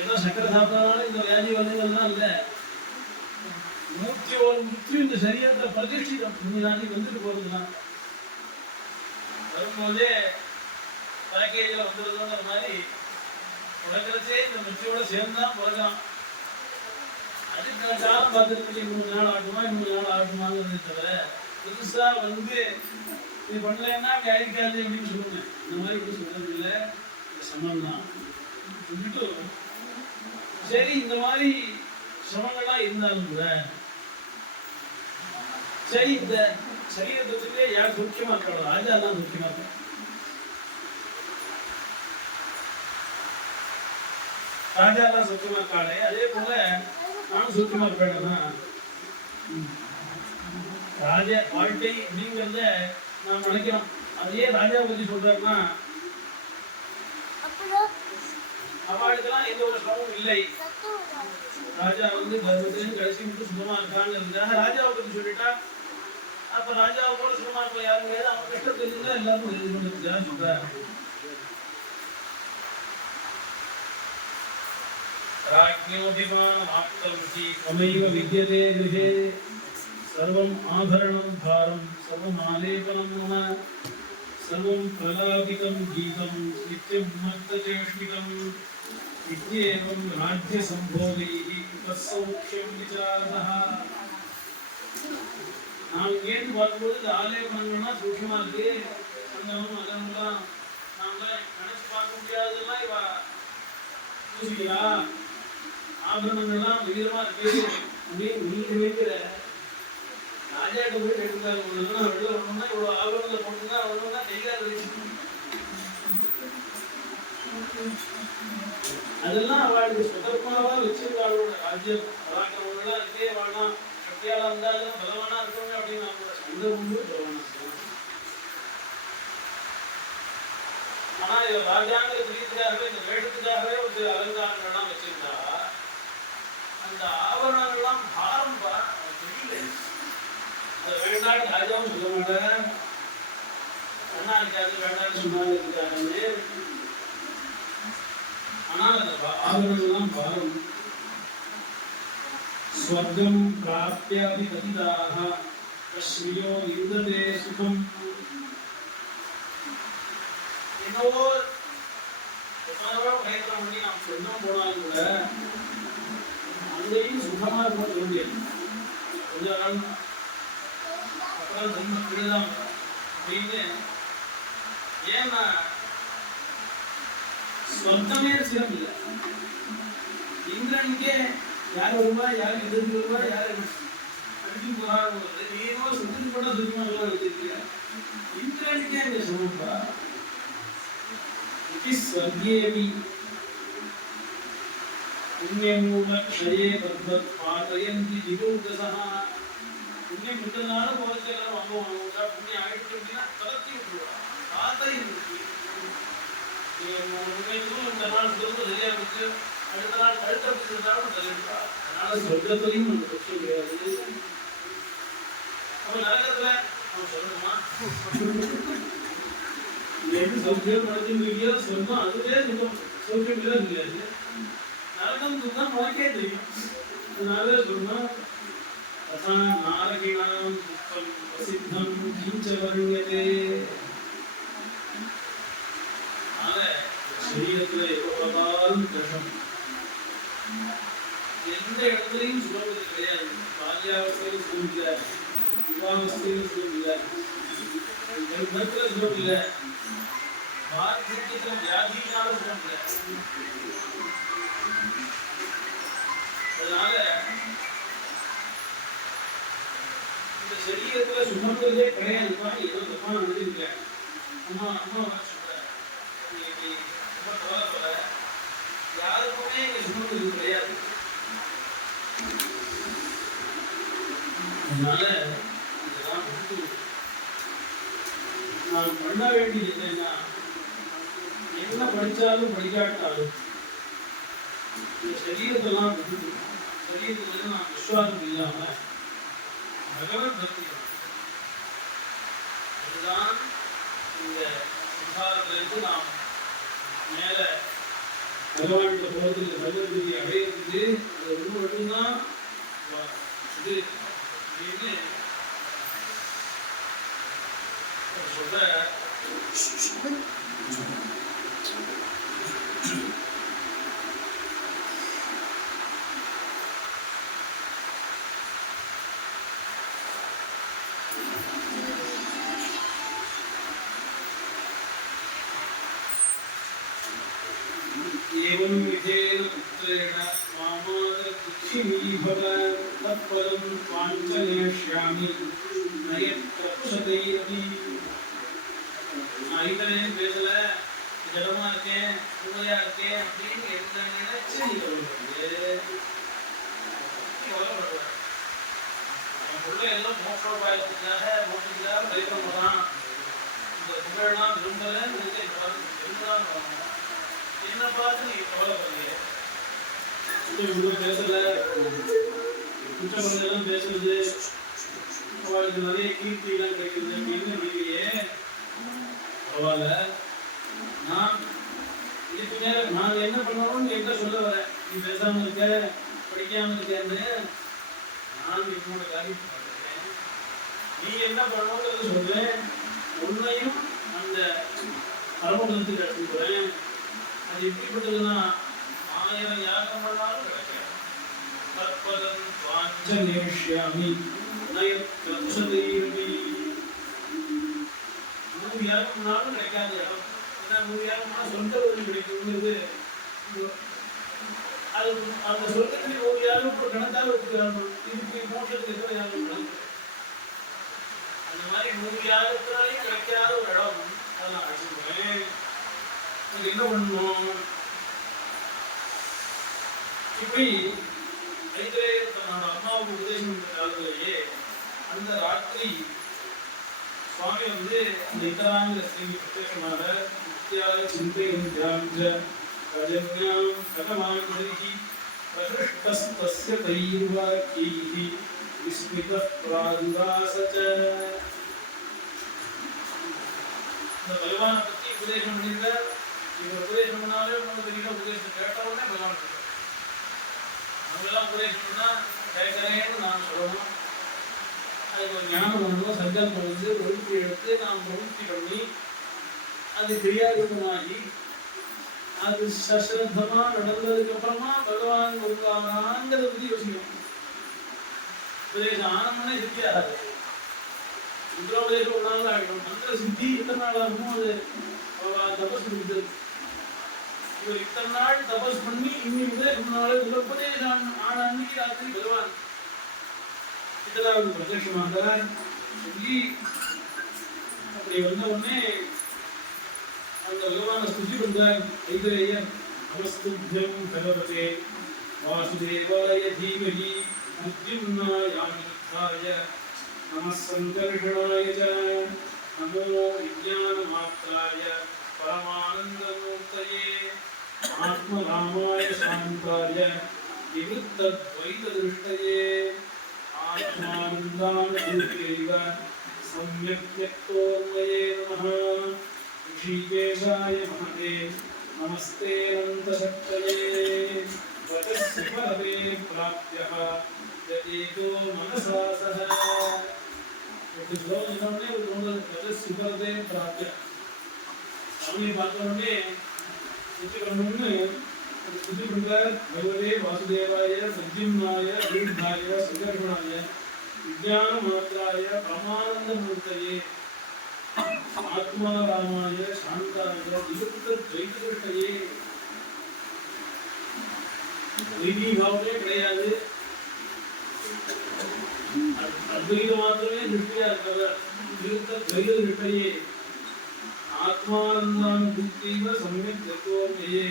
ஏதோ சக்கரை சாப்பிட்டதுனால இந்த வியாதி வந்ததுலாம் இல்லை. மிருத்யு இந்த சரீரத்தை பிரதிஷ்டிதம், இந்த நாளைக்கு வந்துட்டு போறதுதான். வரும்போதே பேக்கேஜில் வந்துடுதுங்கிற மாதிரி உலகத்தே இந்த மிருத்தியோட சேர்ந்துதான் பிறக்கலாம். அதுக்கு காலம் பார்த்துட்டு 3 நாள் ஆகுமா 3 நாள் ஆகுமாங்கிறது தவிர புதுசா வந்து இது பண்ணலைன்னா அப்படி ஆயிருக்காது அப்படின்னு சொல்லுங்க. இந்த மாதிரி இப்படி சொல்றது இல்லை, சமம் தான் சொல்லிட்டு சரி. இந்த மாதிரி சிரமங்கள்லாம் இருந்தாலும் கூட சரி, இந்த சரீரத்திலே யார் சூட்சமா இருக்காளோ ராஜா தான் சூட்சமா இருக்காள். ராஜா தான் சூட்சமா இருக்காளே, அதே போல நானும் சூட்சமா இருப்பேன்னா ராஜ வாழ்க்கை அப்படிங்கிறத நான் நினைக்கிறோம். அதையே ராஜாவை பத்தி சொல்றாருன்னா அவளுக்கெல்லாம் எந்த ஒரு சிரமமும் இல்லை. ராஜா வந்து கர்வத்திலும் கடைசி மட்டும் சுத்தமா இருக்கான்னு ராஜாவை பத்தி சொல்லிட்டா அப்ப ராஜாவை போல சுத்தமா இருக்க யாரும் கிடையாது. அவன் கஷ்டம் தெரிஞ்சுதான் எல்லாரும் தெரிஞ்சுக்கொண்டு சொல்றாரு. ராஜ்யோபிமானம் ஆப்தம்சி கமைவ வித்யதே கிருஹே சர்வம் ஆபரணம் பாரம் சர்வம் ஆலேபனம் மம சர்வம் பிரலாபிதம் கீதம் நித்யம் மர்த்தசேஷ்டிகம் இத்யேவம் ராஜ்ய சம்போதைஹி தஸ்ஸௌக்ஷ்யம் விசாரதः. நாம் இங்கேருந்து பார்க்கும்போது இந்த ஆலேபனங்கள்லாம் சூக்ஷமா இருக்கு, சந்தனம் அதெல்லாம் நாம நினைச்சு பார்க்க முடியாததெல்லாம் இவ யோசிக்கிறா. ஆபரணங்கள்லாம் விகிதமா இருக்கு அப்படின்னு நீங்க வைக்கிற ராஜாட்ட போய் கேட்டுருக்காங்க. வெளில வரணும்னா இவ்வளவு ஆபரணத்தை போட்டுதான் வரணும்னா கைகால அதெல்லாம் அவளுக்கு சுதர்மாவா வச்சிருக்காளோட ராஜ்யம் பராக்கிரமங்கள்லாம் இருக்கே வேணாம், சக்தியால இருந்தாலும் பலவானா இருக்கணும் அப்படின்னு அவங்களோட சந்த முன்பு பலவானா இருக்கலாம். ஆனா இவ ராஜாங்கிற பிரியத்துக்காகவே இந்த வேடத்துக்காகவே ஒரு அலங்காரங்கள்லாம் வச்சிருந்தா அந்த ஆபரணங்கள்லாம் பாரம் தெரியல. அது வேண்டாம் ராஜாவும் சொல்ல மாட்டேன், அண்ணா இருக்காது வேண்டாம் சொன்னாலும் இருக்காங்க. ஆனால் அந்த ஆபரணங்கள்லாம் பாரம். ஸ்வர்க்கம் பிராப்தியதிபதிதாக கஸ்மியோ விருததே சுகம். என்னவோ எத்தனை பிரயத்தனம் பண்ணி நாம் சொந்தம் போனாலும் கூட அங்கேயும் சுகமா இருக்க முடியாது. கொஞ்ச நாள் அப்புறம் திரும்ப கீழதான் அப்படின்னு. ஏன்னா சொந்தமே சிரம் இல்லை. இந்திரனுக்கே யார் வருவா, யார் எதிர்த்து வருவா, யார் அடிச்சு போறாரு, நீயோ சுத்தி போட்டா சுத்தமா வச்சிருக்கிற. இந்திரனுக்கே அங்க சொல்லுப்பா ஸ்வர்கேவி புண்ணியமூலக்ஷயே தத்வத் பாதயந்தி விபூதசா. புண்ணியம் விட்டதுனால போலத்தை எல்லாரும் அனுபவம், புண்ணியம் ஆயிடுச்சு அப்படின்னா தளர்த்தி விட்டுருவா. பாதையந்தி இந்த நாள் சொல்றது சரியா இருந்துச்சு, அடுத்த நாள் கழுத்த பிடிச்சிருந்தாலும் தள்ளிடுவா. அதனால சொர்க்கத்திலையும் நம்ம பிரச்சனை கிடையாது. அப்ப நரகத்துல நம்ம சொல்லணுமா, எது சௌக்கியம் நடத்திருக்கியோ சொர்க்கம் அதுவே சௌக்கியம் கிடையாது. நரகம் தான் உனக்கே தெரியும். அதனால சொன்னோம் நாரகிணாம் பிரசித்தம் கிஞ்ச வருண்யதே. சரீரத்துல எப்ப பார்த்தாலும் கஷ்டம், எந்த இடத்துலையும் சுகங்கள் கிடையாது. பால்யாவஸ்தையிலும் சுகம் இல்லை, யுவாவஸ்தையிலும் சுகம் இல்லை, கர்ப்பத்துல சுகம் இல்லை, வார்த்தத்துல வியாதியினால சுகம் இல்லை. அதனால இந்த சரீரத்துல சுகங்களே கிடையாதுப்பா. ஏதோ தப்பா நடந்துருக்கேன். அம்மா அம்மா சொல்றேன், ரொம்ப கவலைப்பட, யாருக்குமே இங்க சுமந்தது கிடையாது. அதனால இதெல்லாம் நான் பண்ண வேண்டியது என்னன்னா, என்ன படிச்சாலும் படிக்காட்டாலும் இந்த சரீரத்தெல்லாம் சரீரத்துல நான் விசுவாசம் இல்லாம பகவத் பக்தி, இதுதான் இந்த சம்சாரத்திலிருந்து நாம் மேல பகவான்கிட்ட போறதுக்கு பகவத்கீதை அடையிறதுக்கு அது ஒன்று மட்டும்தான் இது அப்படின்னு சொல்ற. एवं विधेन पुत्रेण मामादृच्छिमी भव तत्परं त्वाञ्चनेष्यामि नयत्प्रपुषतैरपि. நான் ஐதரேன் பேசல, ஜடமா இருக்கேன், உண்மையா இருக்கேன் அப்படின்னு என்ன நினைச்சு நீ கவலைப்படுறது. என் பிள்ளை எல்லாம் மோட்சோபாயத்துக்காக மோட்சத்துக்காக பிரயத்தனம் பண்ணான். இந்த புகழெல்லாம் விரும்பலன்னு விரும்பலாம் வரணும். என்ன பார்த்து நீ கவலைப்படுறீங்க? பேசல, குற்றப்பெல்லாம் பேசுறது, அவளுக்கு நிறைய கீர்த்திலாம் கிடைக்குது அப்படின்னு நீங்களே பரவாயில்ல. நான் இதுக்கு நேரம் நான் என்ன பண்ணணும்னு என்கிட்ட சொல்ல வரேன். நீ பேசாம இருக்க, படிக்காம இருக்கேன்னு நான் என்னோட காரியம் பண்ணுறேன். நீ என்ன பண்ணணுங்கிறது சொல்றேன். உன்னையும் அந்த பரமபதத்துக்கு எடுத்துக்கிறேன். அது எப்படிப்பட்டதுன்னா 1000 யாகம் பண்ணாலும் கிடைக்காது. தத்பதம் வாஞ்சனேஷ்யாமி நயத்ரப்சதைரபி. 100 யாகம் பண்ணாலும் கிடைக்காத இடம். ஏன்னா 100 யாகம் பண்ணா சொந்த உதவி கிடைக்குங்கிறது. அது அந்த சொர்க்கத்தில் 100 யாகம் கணக்காக வச்சுக்கிறாங்க. இதுக்கு மோட்சத்துக்கு எத்தனை யாகம் கணக்கு? அந்த மாதிரி 100 யாகத்தினாலையும் கிடைக்காத ஒரு இடம். அதை நான் அழைச்சிருவேன். என்ன பண்ணணும்? இப்படி ஐதரேயர் தன்னோட அம்மாவுக்கு உபதேசம் பண்ண காலத்திலேயே அந்த ராத்திரி சுவாமி வந்து அந்த இத்தராங்கிற ஸ்ரீ பிரத்யட்சமாக நித்யாய சிந்தையாஞ்ச கஜன்யாம் கதமாங்கரிஹி பிரகிருஷ்டஸ்தஸ்ய தைர்வாக்யைஹி விஸ்மிதः பிராதுராசச. இந்த பகவானை பற்றி உபதேசம் பண்ணியிருக்கார். இவர் உபதேசம் பண்ணாலே ஒன்று தெரியல. உபதேசம் கேட்ட உடனே பகவான் சொல்றார். அவங்கெல்லாம் உபதேசம் பண்ணா கேட்கறேன்னு நான் சொல்லணும். அதுக்கு ஒரு ஞானம் வந்து சங்கல்பம் வந்து ஒழுங்கு எடுத்து நாம் முயற்சி பண்ணி அது கிரியாரூபமாகி அது சஸ்ரத்தமா நடந்ததுக்கு அப்புறமா பகவான் வருவாங்கிறத பற்றி யோசிக்கணும். உபதேசம் ஆனம்னே சித்தி ஆகாது. ருத்ரோபதேசம் ஒரு நாள் ஆகிடும். மந்திர சித்தி எத்தனை நாள் ஆகும்? அது தபஸ் கொடுத்தது. இவர் இத்தனை நாள் தபஸ் பண்ணி இன்னும் உபதேசம் நாள் உபதேசம் ஆன அன்னைக்கு ராத்திரி பகவான் இதெல்லாம் பிரத்யட்சமாக சொல்லி அப்படி வந்த உடனே அந்த பகவானை ஸ்துதி பண்றார். ஐதரேயர் நமஸ்துப்யம் பகவதே வாசுதேவாய தீமஹி வித்யும்னாயாமிருத்தாய நமः சங்கர்ஷணாய ச நமோ விஞ்ஞானமாத்ராய பரமானந்தமூர்த்தயே ஆத்மராமாய சாந்தாய நிவృత్తத்வைததிருஷ்டயே ஆத்மானந்தானுபூத்யைவ சம்யக் த்யக்தோன்மயே நமः ऋषिकेशाय महते नमस्ते अनन्तशक्तये वचस्य परमे प्राप्यः यदेको मनसा सह एक श्लोक ने वचस्य परमे प्राप्य स्वामी पात्रने चित्रकरणने स्तुति प्रकार भगवते वासुदेवाय सज्जिम्नाय दीर्घाय सुदर्शनाय विज्ञानमात्राय परमानन्दमूर्तये ஆத்மாராமாய சாந்தாய நிவృత్తத்வைததிருஷ்டயே. துவைதி பாவமே கிடையாது, அத்வைதம் மாத்திரமே திருஷ்டியா இருக்கவர். நிவృత్తத்வைததிருஷ்டயே ஆத்மானந்தானுபூத்யைவ சம்யக் த்யக்தோன்மயே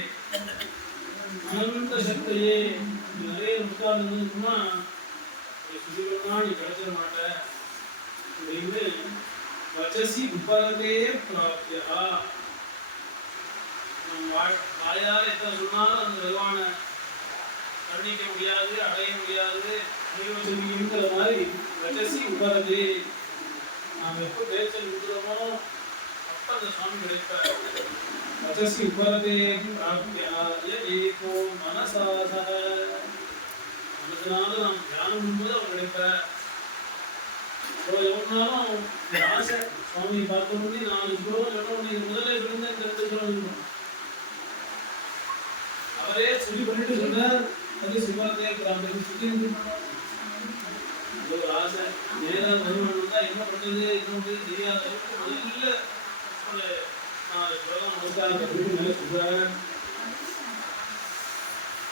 அனந்த சக்தியே. நிறைய முக்கால் இருந்துச்சுன்னா சுதிவனா நீ கிடைச்சிட மாட்ட அப்படின்னு வச்சசி உபரதே பிராப்தியா. வாயால் எத்தனை சொன்னாலும் அந்த பகவானை கவனிக்க முடியாது, அடைய முடியாது. சொல்லிங்கிற மாதிரி வச்சசி உபரதே, நாம் எப்போ பேச்சல் விடுறோமோ அப்ப அந்த சுவாமி கிடைப்பார். வச்சசி உபரதே பிராப்தியா ஏகோ மனசாச, மனசனால நாம் தியானம் பண்ணும்போது அவர் கிடைப்பார். எவனாலும் ஆசை சுவாமியை பார்க்க முடியும். 4 ஸ்லோகம் சொன்ன முதலே சொல்லுங்க, இந்த 2 ஸ்லோகம் அவரே சொல்லி பண்ணிட்டு சொன்னார். அது சுபாதே பிராப்தி சுத்தி ஒரு ஆசை நேரம் வருமானம் தான் என்ன பண்ணுறது இன்னொன்று தெரியாத அளவுக்கு முதல்ல 4 ஸ்லோகம் நமஸ்காரம் கற்றுட்டு மேலே சொல்றார்.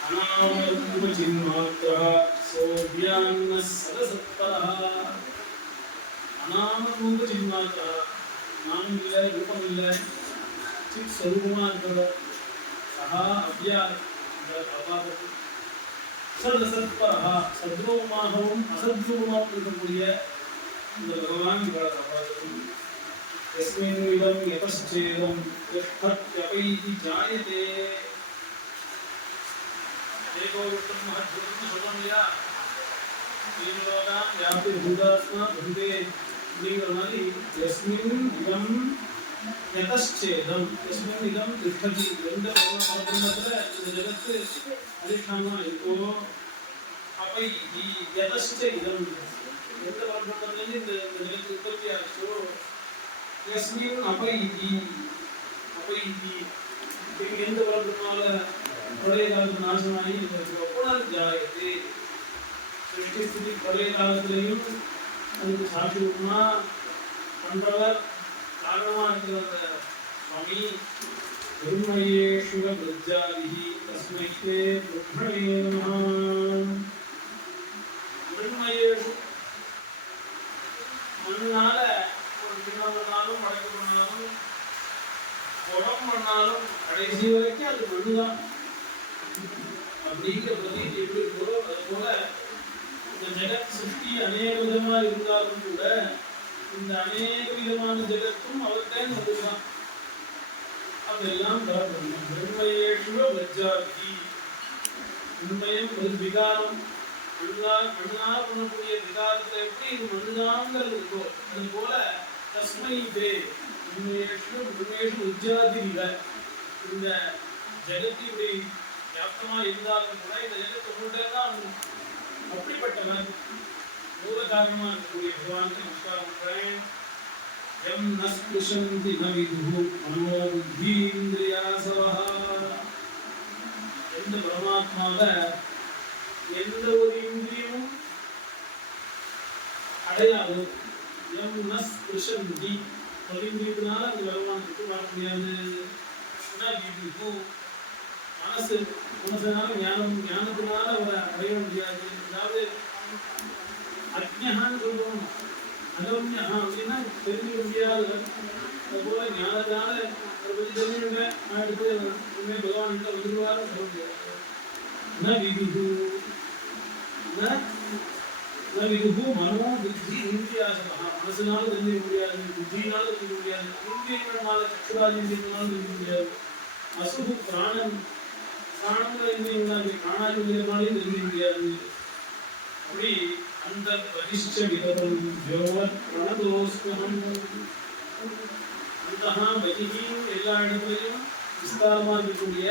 அநாமரூபசின்மாத்ரா சோபியான்ன சதசத்பரா. அநாமரூப சின்மாத்ரா, நாமம் இல்லை, ரூபம் இல்லை, சித் ஸ்வரூபமா இருக்கிறவர். சஹா அவ்யா சதசத்பரா, சத்ரூபமாகவும் அசத்ரூபமாகவும் இருக்கக்கூடிய இந்த பகவான் இவளை காப்பாற்றும். எஸ்மின் விதம் யபஸ்சேதம் யபைதி ஜாயதே. ஏகோ விஷ்ணு மஹத்புதம்னு சொல்றோம் இல்லையா? ஸ்ரீலோகாம் யாபி பூதாத்மா பகுதே அப்படிங்கிற மாதிரி எஸ்மின் இதம் யதச்சேதம் எஸ்மின் இதம் திஷ்டதி. எந்த பரபிரம்மத்துல இந்த ஜகத்து அதிஷ்டானமா இருக்கோ அப்பை யதச்ச இதம், எந்த பரபிரம்மத்திலிருந்து இந்த ஜகத்து உற்பத்தி ஆச்சோ எஸ்மின் அபைதி அபைதி, எந்த பரபிரம்மால பழைய காலத்து நாசமாகி புனர்ஜாயதே. சிருஷ்டி ஸ்திதி பழைய காலத்திலையும் அதுக்கு சாட்சிரூபமா பண்றவர் காரணமா இருக்கிற அந்த சுவாமி. பிரம்மயேஷு பிரஜ்ஜாதிஹி தஸ்மை தே பிரம்மணே நமஹ. பிரம்மயேஷு, மண்ணால ஒரு சின்னம் பண்ணாலும் படைக்க பண்ணாலும் உரம் பண்ணாலும் கடைசி வரைக்கும் அது மண்ணுதான் அப்படிங்கிற பிரதீதி எப்படி இருக்கோ அது போல இந்த ஜெகத் சிருஷ்டி அநேக விதமா இருந்தாலும் கூட இந்த அநேக விதமான ஜெகத்தும் அவர்தான் வந்துதான். அதெல்லாம் தரப்படணும். பிரம்மயேஷு லஜ்ஜாதி, உண்மையும் ஒரு விகாரம் மண்ணா பண்ணக்கூடிய விகாரத்தை எப்படி இது மண்ணுதாங்கிறது இருக்கோ அது போல தஸ்மை தே உண்மையேஷு பிரம்மேஷு லஜ்ஜாதி இல்லை. இந்த ஜெகத்து இப்படி வியாப்தமா இருந்தாலும் கூட இந்த ஜெகத்து உங்கள்கிட்ட தான் அப்படிப்பட்டவன் மூல காரணமா இருக்கக்கூடிய பகவானுக்கு நமஸ்காரம் பண்றேன். எம் நஸ்பிருஷந்தி ந விதுஹு மனோ புத்தி இந்திரியாசவஹ. எந்த பரமாத்மாவை எந்த ஒரு இந்திரியமும் அடையாளம் எம் நஸ் பிரசந்தி அப்படின்றதுனால அந்த பகவானுக்கு வர முடியாது. மனசு மனசனால ஞானத்தினால அவரை அடைய முடியாது. அதாவது அஜ்ஞான்னு சொல்லுவோம், அனோன்யா அப்படின்னா தெரிஞ்சுக்க முடியாது. அதுபோல ஞானத்தினால அதை பற்றி தெரிஞ்சுக்கிட்டேன் நான் எடுத்து இனிமேல் பகவான் கிட்ட வந்துருவாரு சொல்ல முடியாது. மனோ புத்தி இந்திரியாசனா மனசுனால தெரிஞ்சுக்க முடியாது, புத்தினால தெரிஞ்சுக்க முடியாது, இந்திரியங்களால சக்ராஜிந்தியங்களால தெரிஞ்சுக்க முடியாது. அசுகு பிராணம் பிராணங்களை இந்திரியங்களாக பிராணாஜிந்தியங்களாலையும் தெரிஞ்சுக்க முடியாது. அப்படி அந்த பரிஷ்ட விதம் பிரணதோஸ்மம் அந்த பகிஹி எல்லா இடத்துலையும் விஸ்தாரமாக இருக்கக்கூடிய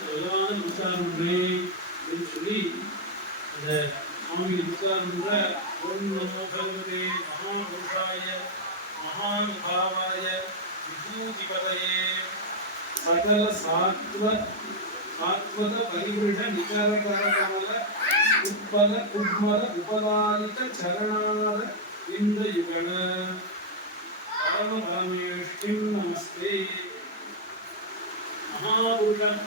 பகவான நமஸ்காரம் அப்படின்னு சொல்லி அந்த சுவாமி நமஸ்காரம் ஓம் நமோ பகவதே மகாபுருஷாய மகானுபாவாய விபூதிபதயே சகல சாத்வத பரிபுருஷ நிகரகரகமல உட்பல குட்மல உபலாலித சரணார இந்த யுகண பரம பரமேஷ்டிம் நமஸ்தே. மகாபுருஷன்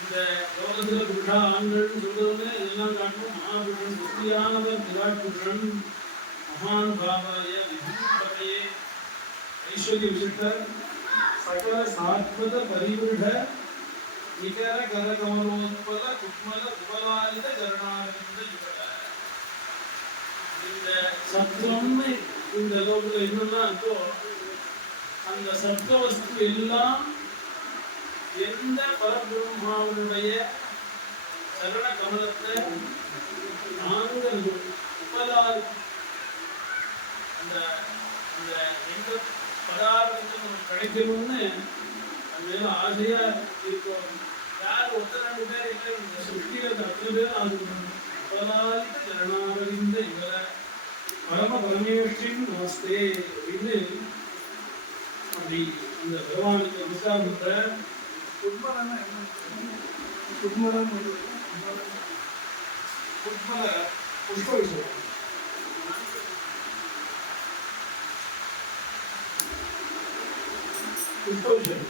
இந்த லோகத்துல புருஷா ஆண்கள்னு சொல்றதுன்னு எல்லாம் காட்டணும். மகாபுருஷன் புத்தியானவர் விராட் புருஷன் மகானுபாவாய விபூதிபதயே ஐஸ்வர்ய விசிஷ்டர் சகல சாத்வத பரிபுருஷ நிகர கரகமலோத்பல குட்மல உபலாலித சரணாரவிந்த யுகண. இந்த சத்வம்னு இந்த லோகத்துல என்னெல்லாம் இருக்கோ அந்த சத்வவஸ்து எல்லாம் எந்த பரபிரம்மாவுடைய சரண கமலத்தை நாங்கள் உபலாரி அந்த அந்த எந்த பதார்த்தத்தை நமக்கு கிடைக்கணும்னு அது மேல ஆசையா இருக்கும். யார் ஒருத்தர் 2 பேர் இல்லை, இந்த சுற்றில 10 பேர் ஆசைப்படணும். உபலாலித சரணாரவிந்த இவரை பரம பரமேஷ்டின் நமஸ்தே அப்படின்னு அப்படி அந்த பகவானுக்கு நமஸ்காரம் பண்ற புஷ்பல புஷ்ப விஷயம் புஷ்ப விஷயம்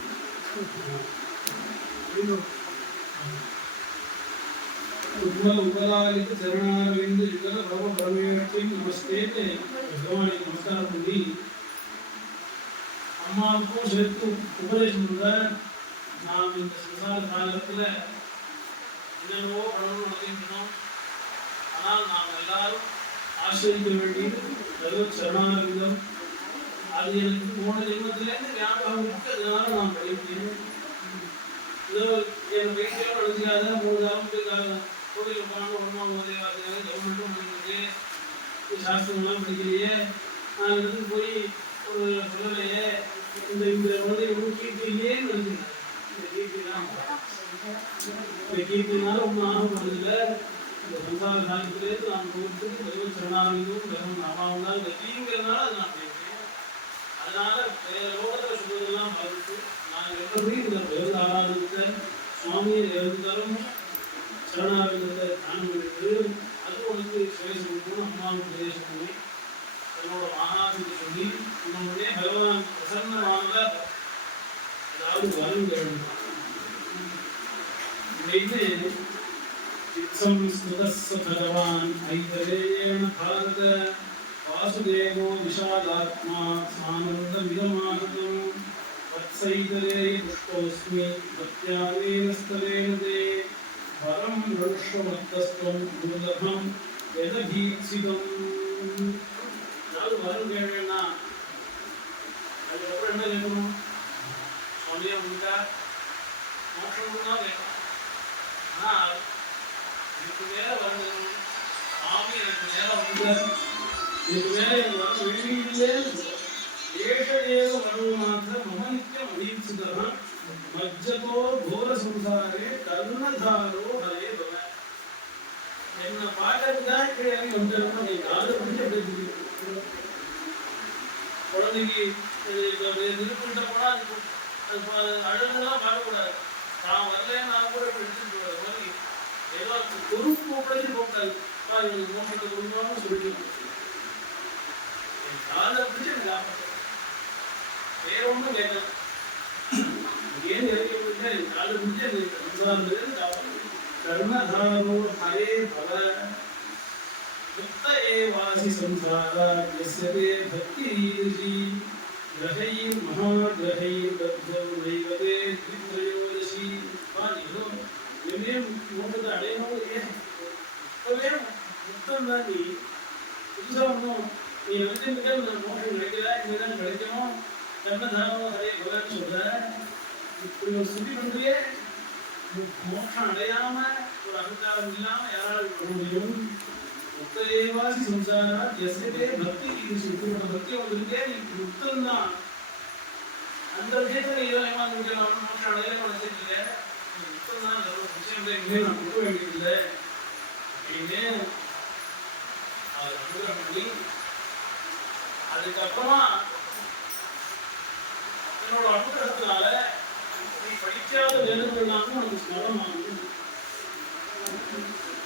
உபலாலித்த சரணாரவிந்த யுகல பரம பரமேஷ்டின் நமஸ்தேன்னு பகவானுக்கு நமஸ்காரம் பண்ணி அம்மாவுக்கும் சேர்த்து உபதேசம் பண்ற. நாம் இந்த சம்சார காலத்துல என்னென்னவோ பண்ணணும் நினைக்கணும். ஆனால் நாம் எல்லாரும் ஆசிரிக்க வேண்டியது பகவத் சரணாரவிந்தம். அது எனக்கு போன ஜென்மத்திலேருந்து ஞாபகம் இருக்கு, அதனால நான் படிக்கிறேன். ஏதோ என் வீட்டிலோ நினைச்சாத 3 காலம் போய் கோவிலுக்கு போனாலும் ஒன்றா உதவியாங்க கவர்மெண்ட்டும் பண்ணிக்கிட்டு சாஸ்திரம்லாம் படிக்கலையே, நான் எடுத்து போய் ஒரு சொல்லலையே, இந்த உதவி ஒன்றும் கீர்த்திலேன்னு நினைச்சிருந்தேன். இந்த கீர்த்தினால ஒன்றும் ஆகப்படுறதில்லை. இந்த சம்சார காலத்திலேருந்து நான் கோவிலுக்கு பகவத் சரணாரவிந்தும் பகவன் அம்மாவும் தான் இந்த தீங்கிறதுனால அது நான் படிக்கிறேன். அதனால லோகத்தில் சொல்வதெல்லாம் பார்த்துட்டு நான் எப்படி இந்த பகவத் ஆராதனத்தை சுவாமியை இருந்தாலும் சரணாரவிந்தத்தை நான் பண்ணிட்டு அது உனக்கு சுவேசம் கொடுக்கணும். அம்மாவுக்கு உபதேசம் பண்ணி என்னோட மகாத்துக்கு சொல்லி உன்னுடைய பகவான் பிரசன்னமானதா ஏதாவது வரம் வேண்டும் அப்படின்னு பகவான் ஐதரேயேன பாரத வாசுதேவோ விஷாலாத்மா சானந்தமிதமாகதம் வத்சைதரே புஷ்போஸ்மி பக்தியாவேனஸ்தலேன தே வரம் மனுஷ்வமத்தஸ்வம் துர்லபம் யதபீக்ஷிதம். அதாவது வரம் கேட்கணும்னா அதுக்கப்புறம் என்ன கேட்கணும்? சுவாமியா உண்டா மோட்சம் தான் கேட்கணும். ஆனால் இதுக்கு மேல வரம் சுவாமி எனக்கு மேல உண்டு, இதுக்கு மேல எனக்கு வரம் வெளியிலே ஏஷேவ மனோநாத மம நித்யம் அதீட்சிதः மஜ்ஜதோ கோர சம்சாரே கருணதாரோ ஹரே பவ. என்ன பாக்கிறதுதான் கிடையாது வந்துடும். நீ காது பிடிச்ச குழந்தைக்கு திருப்பிட்ட போனா அழுதுலாம் பார்க்கக்கூடாது. நான் வரல நான் கூட எடுத்துட்டு போறது மாதிரி ஏதோ பொறுப்பு கூப்பிட்டு போகக்கூடாது. இவனுக்கு மோசத்தை கொடுக்கணும்னு சொல்லிட்டு காலை பிடிச்சி எனக்கு காப்பாற்ற வேற ஒன்றும் கேட்கல. ஏன் இறக்கி போயிட்டா என் காலை பிடிச்சி எனக்கு சம்சாரத்துலேருந்து காப்பாற்ற. கருணாதாரோ ஹரே பவ முக்த ஏவாசி சம்சாரா யஸ்யதே பக்தி ரீதிஷி கிரகைர் மகாகிரகைர் பத்தம் நைவதே திரித்ரயோதசி. எங்கே மோட்டத்தை அடையணும் ஏன் இப்பவே முத்தம் தான். நீ புதுசாக ஒன்றும் நீ நினைச்சிருக்க மோட்டம் கிடைக்கல, இங்கதான் கிடைக்கணும், கர்மதாரம் ஹரே பவன்னு சொல்ற. இப்படி ஒரு சுத்தி பண்றியே, மோட்சம் அடையாம ஒரு அகங்காரம் இல்லாம யாரால் பண்ண முடியும்? முக்தேவாசி சம்சாரா யஸ்யதே பக்தி ரீதிஷி. இப்படிப்பட்ட பக்தி வந்திருக்கே, நீ முக்தம் தான். அந்த விஷயத்துல நீ ஏதோ ஏமாந்து விடலாம், மோட்சம் அடையல நினைச்சிருக்கீங்க. முக்தம் தான் விஷயம் நான் கொடுக்க வேண்டியதில்லை அப்படின்னு அதை அனுகிரகம் பண்ணி, அதுக்கப்புறமா என்னோட அனுகிரகத்தினால நீ படிக்காத வேதங்கள்லாமும் உனக்கு ஸ்மரணம் ஆகும்.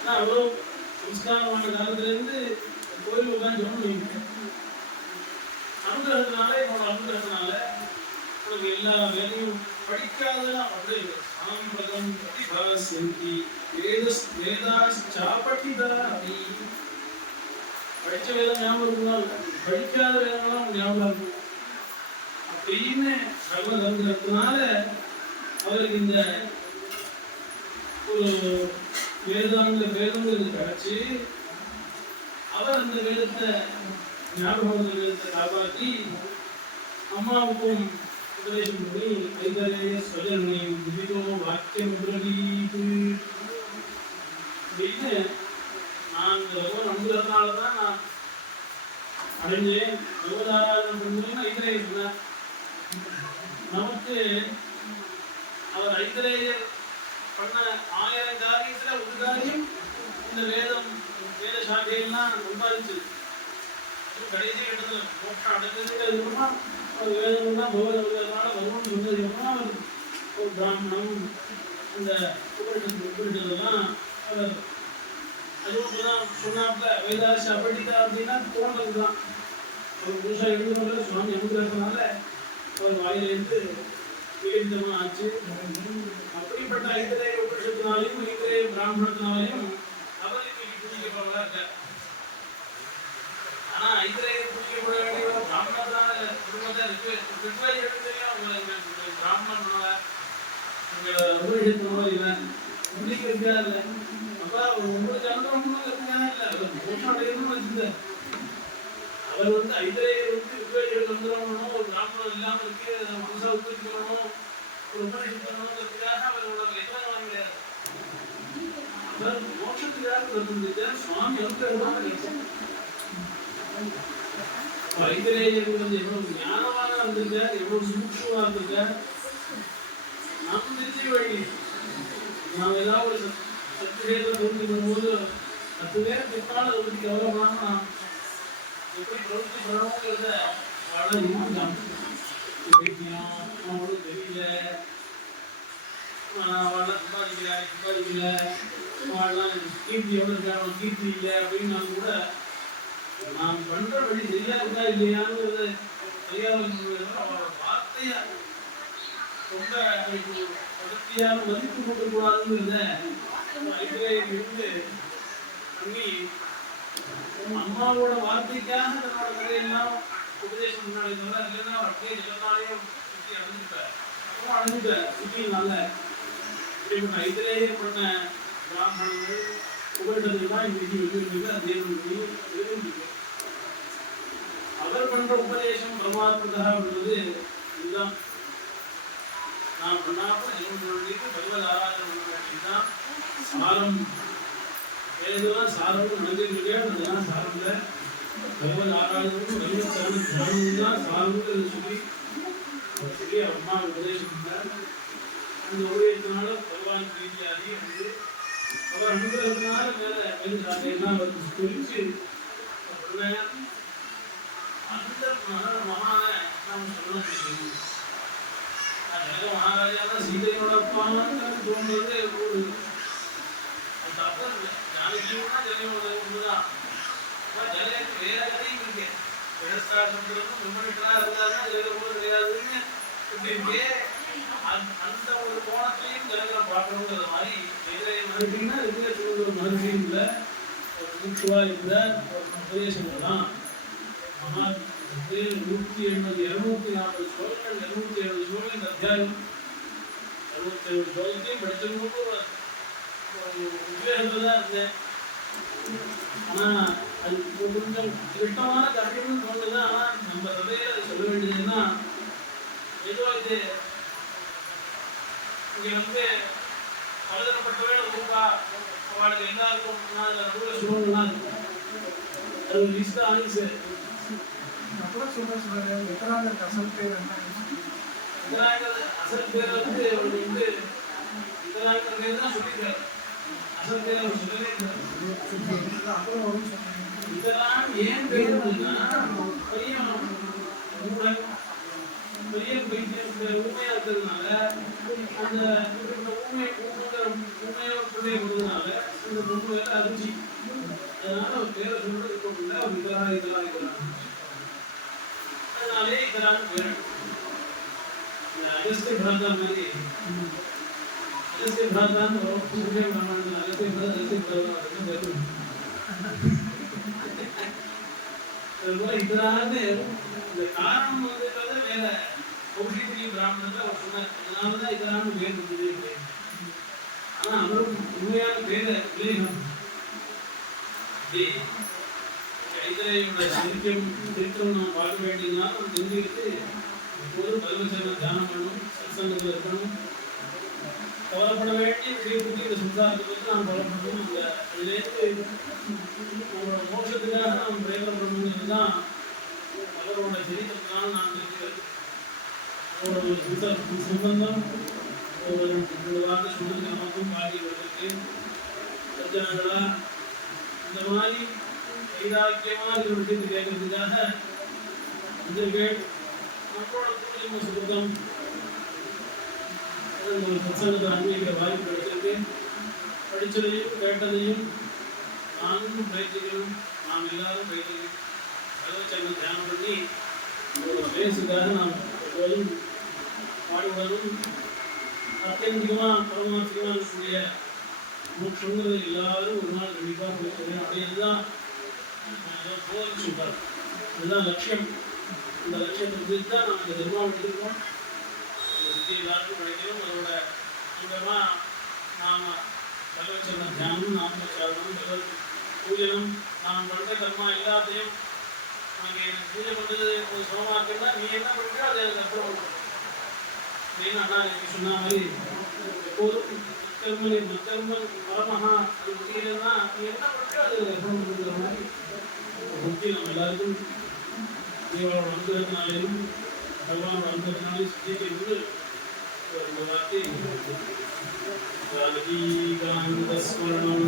நான் அவ்வளோ சம்ஸ்காரமான காலத்திலேருந்து கோயில் உட்காந்து ஜெபம் பண்ணிட்டேன். அனுகிரகத்தினால என்னோட அனுகிரகத்தினால உனக்கு எல்லா வேலையும் படிக்காதெல்லாம் பண்றீங்க. சாம்பகம் பிரதிபாசந்தி வேதாச்சாபடிதாதி. படிச்ச வேதம் ஞாபகம் இருக்குனால படிக்காத வேதங்கள்லாம் ஞாபகம் இருக்கும் அப்படின்னு சர்வதந்திரத்தினால அவருக்கு இந்த ஒரு வேதங்கள் கிடைச்சி அவர் அந்த வேதத்தை ஞாபகம் வேதத்தை காப்பாற்றி அம்மாவுக்கும் உபதேசம் பண்ணி ஐதரே ஸ்வஜனையும் விவிதோ வாக்கியம் பிரவீது அப்படின்னு நான் நம்புறதுனால தான் நான் அடைஞ்சேன். பகவதாராதனம் பண்ணுறேன்னு ஐதரேயர் சொன்னார். நமக்கு அவர் ஐதரேயர் பண்ண 1000 காரியத்துல ஒரு காரியம் இந்த வேத சாக்கையெல்லாம் சம்பாதிச்சது. கடைசி இடத்துல மோட்சம் அடைஞ்சதுக்கு அதுக்கப்புறமா அவர் வேதம்லாம் பகவதனால வரும்னு சொன்னதுக்கப்புறமா அவர் ஒரு பிராமணம் இந்த உபரிட்டதெல்லாம் அவர் அதுதான் சொன்னாப்ல. வேதாசி அப்படிதா அப்படின்னா தோன்றதுதான். அவர் புதுசா எழுதுறவங்க சுவாமி அனுகிரகத்தினால அவர் வாயிலிருந்து வேதிதமா ஆச்சு. அப்படிப்பட்ட ஐதரேய உபரிஷத்தினாலையும் ஐதரேய பிராமணத்தினாலையும் அவருக்கு பூஜிக்கப்படுறதா இருக்கார். ஆனா ஐதரேய பூஜிக்கப்பட வேண்டிய பிராமணத்தான குடும்பத்தை இருக்கு. தெரியும் உங்களுக்கு பிராமணனால உங்களை உபரிஷத்தினோ இல்லை உங்களுக்கு இருக்கா இல்லை. அப்ப உங்களுக்கு அனுபவம் இருக்கா இல்லை. மோட்சம் அடையணும்னு வச்சுங்க. அவர் ஐதரேயர் உபயோகிகள் வந்துடணும், ஒரு பிராமணம் இல்லாமல் இருக்கு, புதுசா உற்பத்தி பண்ணணும், ஒரு உபநிஷம் பண்ணணுங்கிறதுக்காக அவரோட எத்தனை வாங்க முடியாது. அவர் மோட்சத்துக்காக இருந்திருக்கார். சுவாமி அனுகிரகம் ஐதரேயர் எவ்வளவு ஞானமாக இருந்திருக்கார், எவ்வளவு சூட்சமா இருந்திருக்கார். நாம் திருச்சி வழி நாம் ஏதாவது ஒரு சத்துவேதத்தை பூர்த்தி பண்ணும்போது 10 பேர் பிற்கால உறுதிக்கு கௌரவமாக நாம் எப்படி பிரவர்த்தி பண்ணணுங்கிறத அவனும் தெரியல. சம்பாதிக்கல கீர்த்தி எவ்வளோ இருக்காங்க, கீர்த்தி இல்லை அப்படின்னாலும் கூட நாம் பண்ற வழி சரியா இருக்கா இல்லையாங்கிறது தெரியாத வார்த்தையா ரொம்ப பக்தியான மதிப்பு கொடுக்கக்கூடாதுங்கிறத இருந்து பண்ணி அம்மாவோட வார்த்தைக்காக தன்னோட கதையெல்லாம் உபதேசம் முன்னாடி இல்லைன்னா அப்படியே ஜனநாயகம் சுற்றி அடைஞ்சிட்டார். அப்புறம் அடைஞ்சிட்டார் சுற்றினால. இப்படிப்பட்ட ஐதரேய பண்ண பிராமணர்கள் உபரிடத்துலாம் இன்னைக்கு வெளியிட்டு தேவனுக்கு எழுதிருக்கு. அவர் பண்ற உபதேசம் பிரமாத்மதான்றது இதுதான். நான் பண்ணாம ஜீவனுக்கு பகவத் ஆராதனை பண்ண வேண்டியதுதான் சாரம். வேதெல்லாம் சாரம் நினைஞ்சது கிடையாது. அதுதான் சாரம் இல்லை. பகவத் ஆராதனுக்கும் பகவத் சரணம் தான் சாரம்னு சொல்லி அம்மா உபதேசம் பண்ணார். அந்த உபதேசத்தினால பகவான் பிரீதி அதிகரித்து அவர் அனுகிரகத்தினால மேல வேதெல்லாம் அவருக்கு குறிச்சு அந்த மகான நாம் சொல்ல முடியும். மகாராஜா தான் சீதையோட அப்பான்னு தோன்றது ஒரு தப்பு. மாணிக்கியம்னா ஜலம் ஒண்ணுதான். ஜலத்துக்கு வேற கதையும் இருக்கு. விவசாயத்துக்கு மின்மீட்டரா இருந்தாதான் ஜலம் கூட கிடையாதுன்னு இப்படி இருக்கு. அந்த ஒரு கோணத்திலையும் ஜலங்களை பார்க்கணுங்கிற மாதிரி மறுபடியும்னா ஒரு மறுபடியும் இல்லை ஒரு மூச்சுவா இருந்த ஒரு உபதேசம் தான். ஆனால் 180 240 ஸ்லோகங்கள் 270 ஸ்லோகம் இந்த அத்தியாயம் 67 ஸ்லோகத்தையும் படிச்சிருக்கும் ஒரு உத்வேகத்தில் தான் இருந்தேன். ஆனால் அது கொஞ்சம் திருட்டமான கருத்துன்னு தோணுது. ஆனால் நம்ம சபையில் அதை சொல்ல வேண்டியதுன்னா ஏதோ இது இங்கே வந்து பலதரப்பட்டவே ரூபா அவளுக்கு எல்லாருக்கும் அதில் நடுவில் சொல்லணும்னா அது ஒரு லிஸ்ட் ஆகிச்சு. அப்புறம் சொல்றாரு உத்தராகண்ட் அசல் பேர் என்ன? அசல் பேர் வந்து உத்தராகண்ட் பேர் தான் சொல்லியிருக்காரு. அசல் பேர் அவர் சொல்லவே இல்லை. அப்புறம் இதெல்லாம் ஏன் பேர் பெரிய உண்மையா இருக்கிறதுனால அந்த உண்மையோடைய கொடுத்ததுனால இந்த பொண்ணு வேற அரிஞ்சி அதனால அவர் பேரை சொல்றது இருக்கக்குள்ள அவர் இதெல்லாம் அதனாலே இதெல்லாம் பேர் அகஸ்திய பிராந்தா மாதிரி அகஸ்திய பிராந்தான் சூரிய பிராமணன் அகஸ்திய பிராந்தா இதனால இந்த காரணம் வந்து வேற கௌஷித்ரி பிராமணத்தை அவர் சொன்னார். அதனாலதான் இதெல்லாம் பேர் இருந்தது. ஆனா அவரும் உண்மையான பேரை விவேகம் கைத்தரையோட திருத்தம் நாம் பார்க்க வேண்டியதுனா நம்ம தெரிஞ்சுக்கிட்டு எப்போதும் பரமச்சரண தியானம் பண்ணணும், சத்சங்கத்தில் இருக்கணும். கவலைப்பட வேண்டிய விஷயத்துக்கு இந்த சம்சாரத்தை பற்றி நாம் கவலைப்படணும். இந்த அதுலேருந்து நம்மளோட மோட்சத்துக்காக நாம் பிரயோகம் பண்ணணுங்கிறது தான் அவரோட சரித்திரத்தினால நான் தெரிஞ்சுக்கிறேன். அவரோட சம்பந்தம் ஒரு 2 வாரம் சொன்னது நமக்கும் பாடியவர்களுக்கு சஜ்ஜனங்களா இந்த மாதிரி வைராக்கியமாக ஒரு விஷயத்தை கேட்கறதுக்காக வந்திருக்கேன். நம்மளோட பூஜை சுத்தம் ஒரு சத்சங்கத்தை அனுபவிக்கிற வாய்ப்பு கிடைச்சிருக்கு. படித்ததையும் கேட்டதையும் நானும் பயிற்சிக்கணும், நாம் எல்லாரும் பயிற்சிக்கணும். பகவச்சரண தியானம் பண்ணி ஒரு ஸ்பேஸுக்காக நாம் எப்போதும் பாடுபடணும். அத்தியந்திகமாக பரமார்த்திகமாக இருக்கக்கூடிய சொன்னதை எல்லாரும் ஒரு நாள் கண்டிப்பாக கொடுத்துருவேன். அப்படியேதான் போதனை சொல்றாரு. அதுதான் லட்சியம். அந்த லட்சியத்தை குறித்து தான் நம்ம இந்த தர்மாவை எடுத்துருக்கோம். இந்த சித்தி எல்லாருக்கும் கிடைக்கணும். அதோட முக்கியமாக நாம் பகவச்சரண தியானம், நாமச்சாரணம், பகவத் பூஜனம், நாம் பண்ணுற கர்மா எல்லாத்தையும் நமக்கு எனக்கு பூஜை பண்ணுறது ஒரு சுகமாக இருக்குன்னா நீ என்ன பண்ணுறியோ அதை எனக்கு அப்புறம் பண்ணுறோம் அப்படின்னு அண்ணா எனக்கு சொன்ன மாதிரி எப்போதும் மக்கர்மன் பரமஹா அது முக்கியம்னா நீ என்ன பண்ணுறியோ அது அப்புறம் பண்ணுற மாதிரி புத்தி நம்ம எல்லாருக்கும் தேவனோட அனுகிரகத்தினாலேயும் பகவானோட அனுகிரகத்தினாலேயும் சித்திக்கு இருந்து ஒரு வார்த்தை ஜானகி காந்த ஸ்மரணம்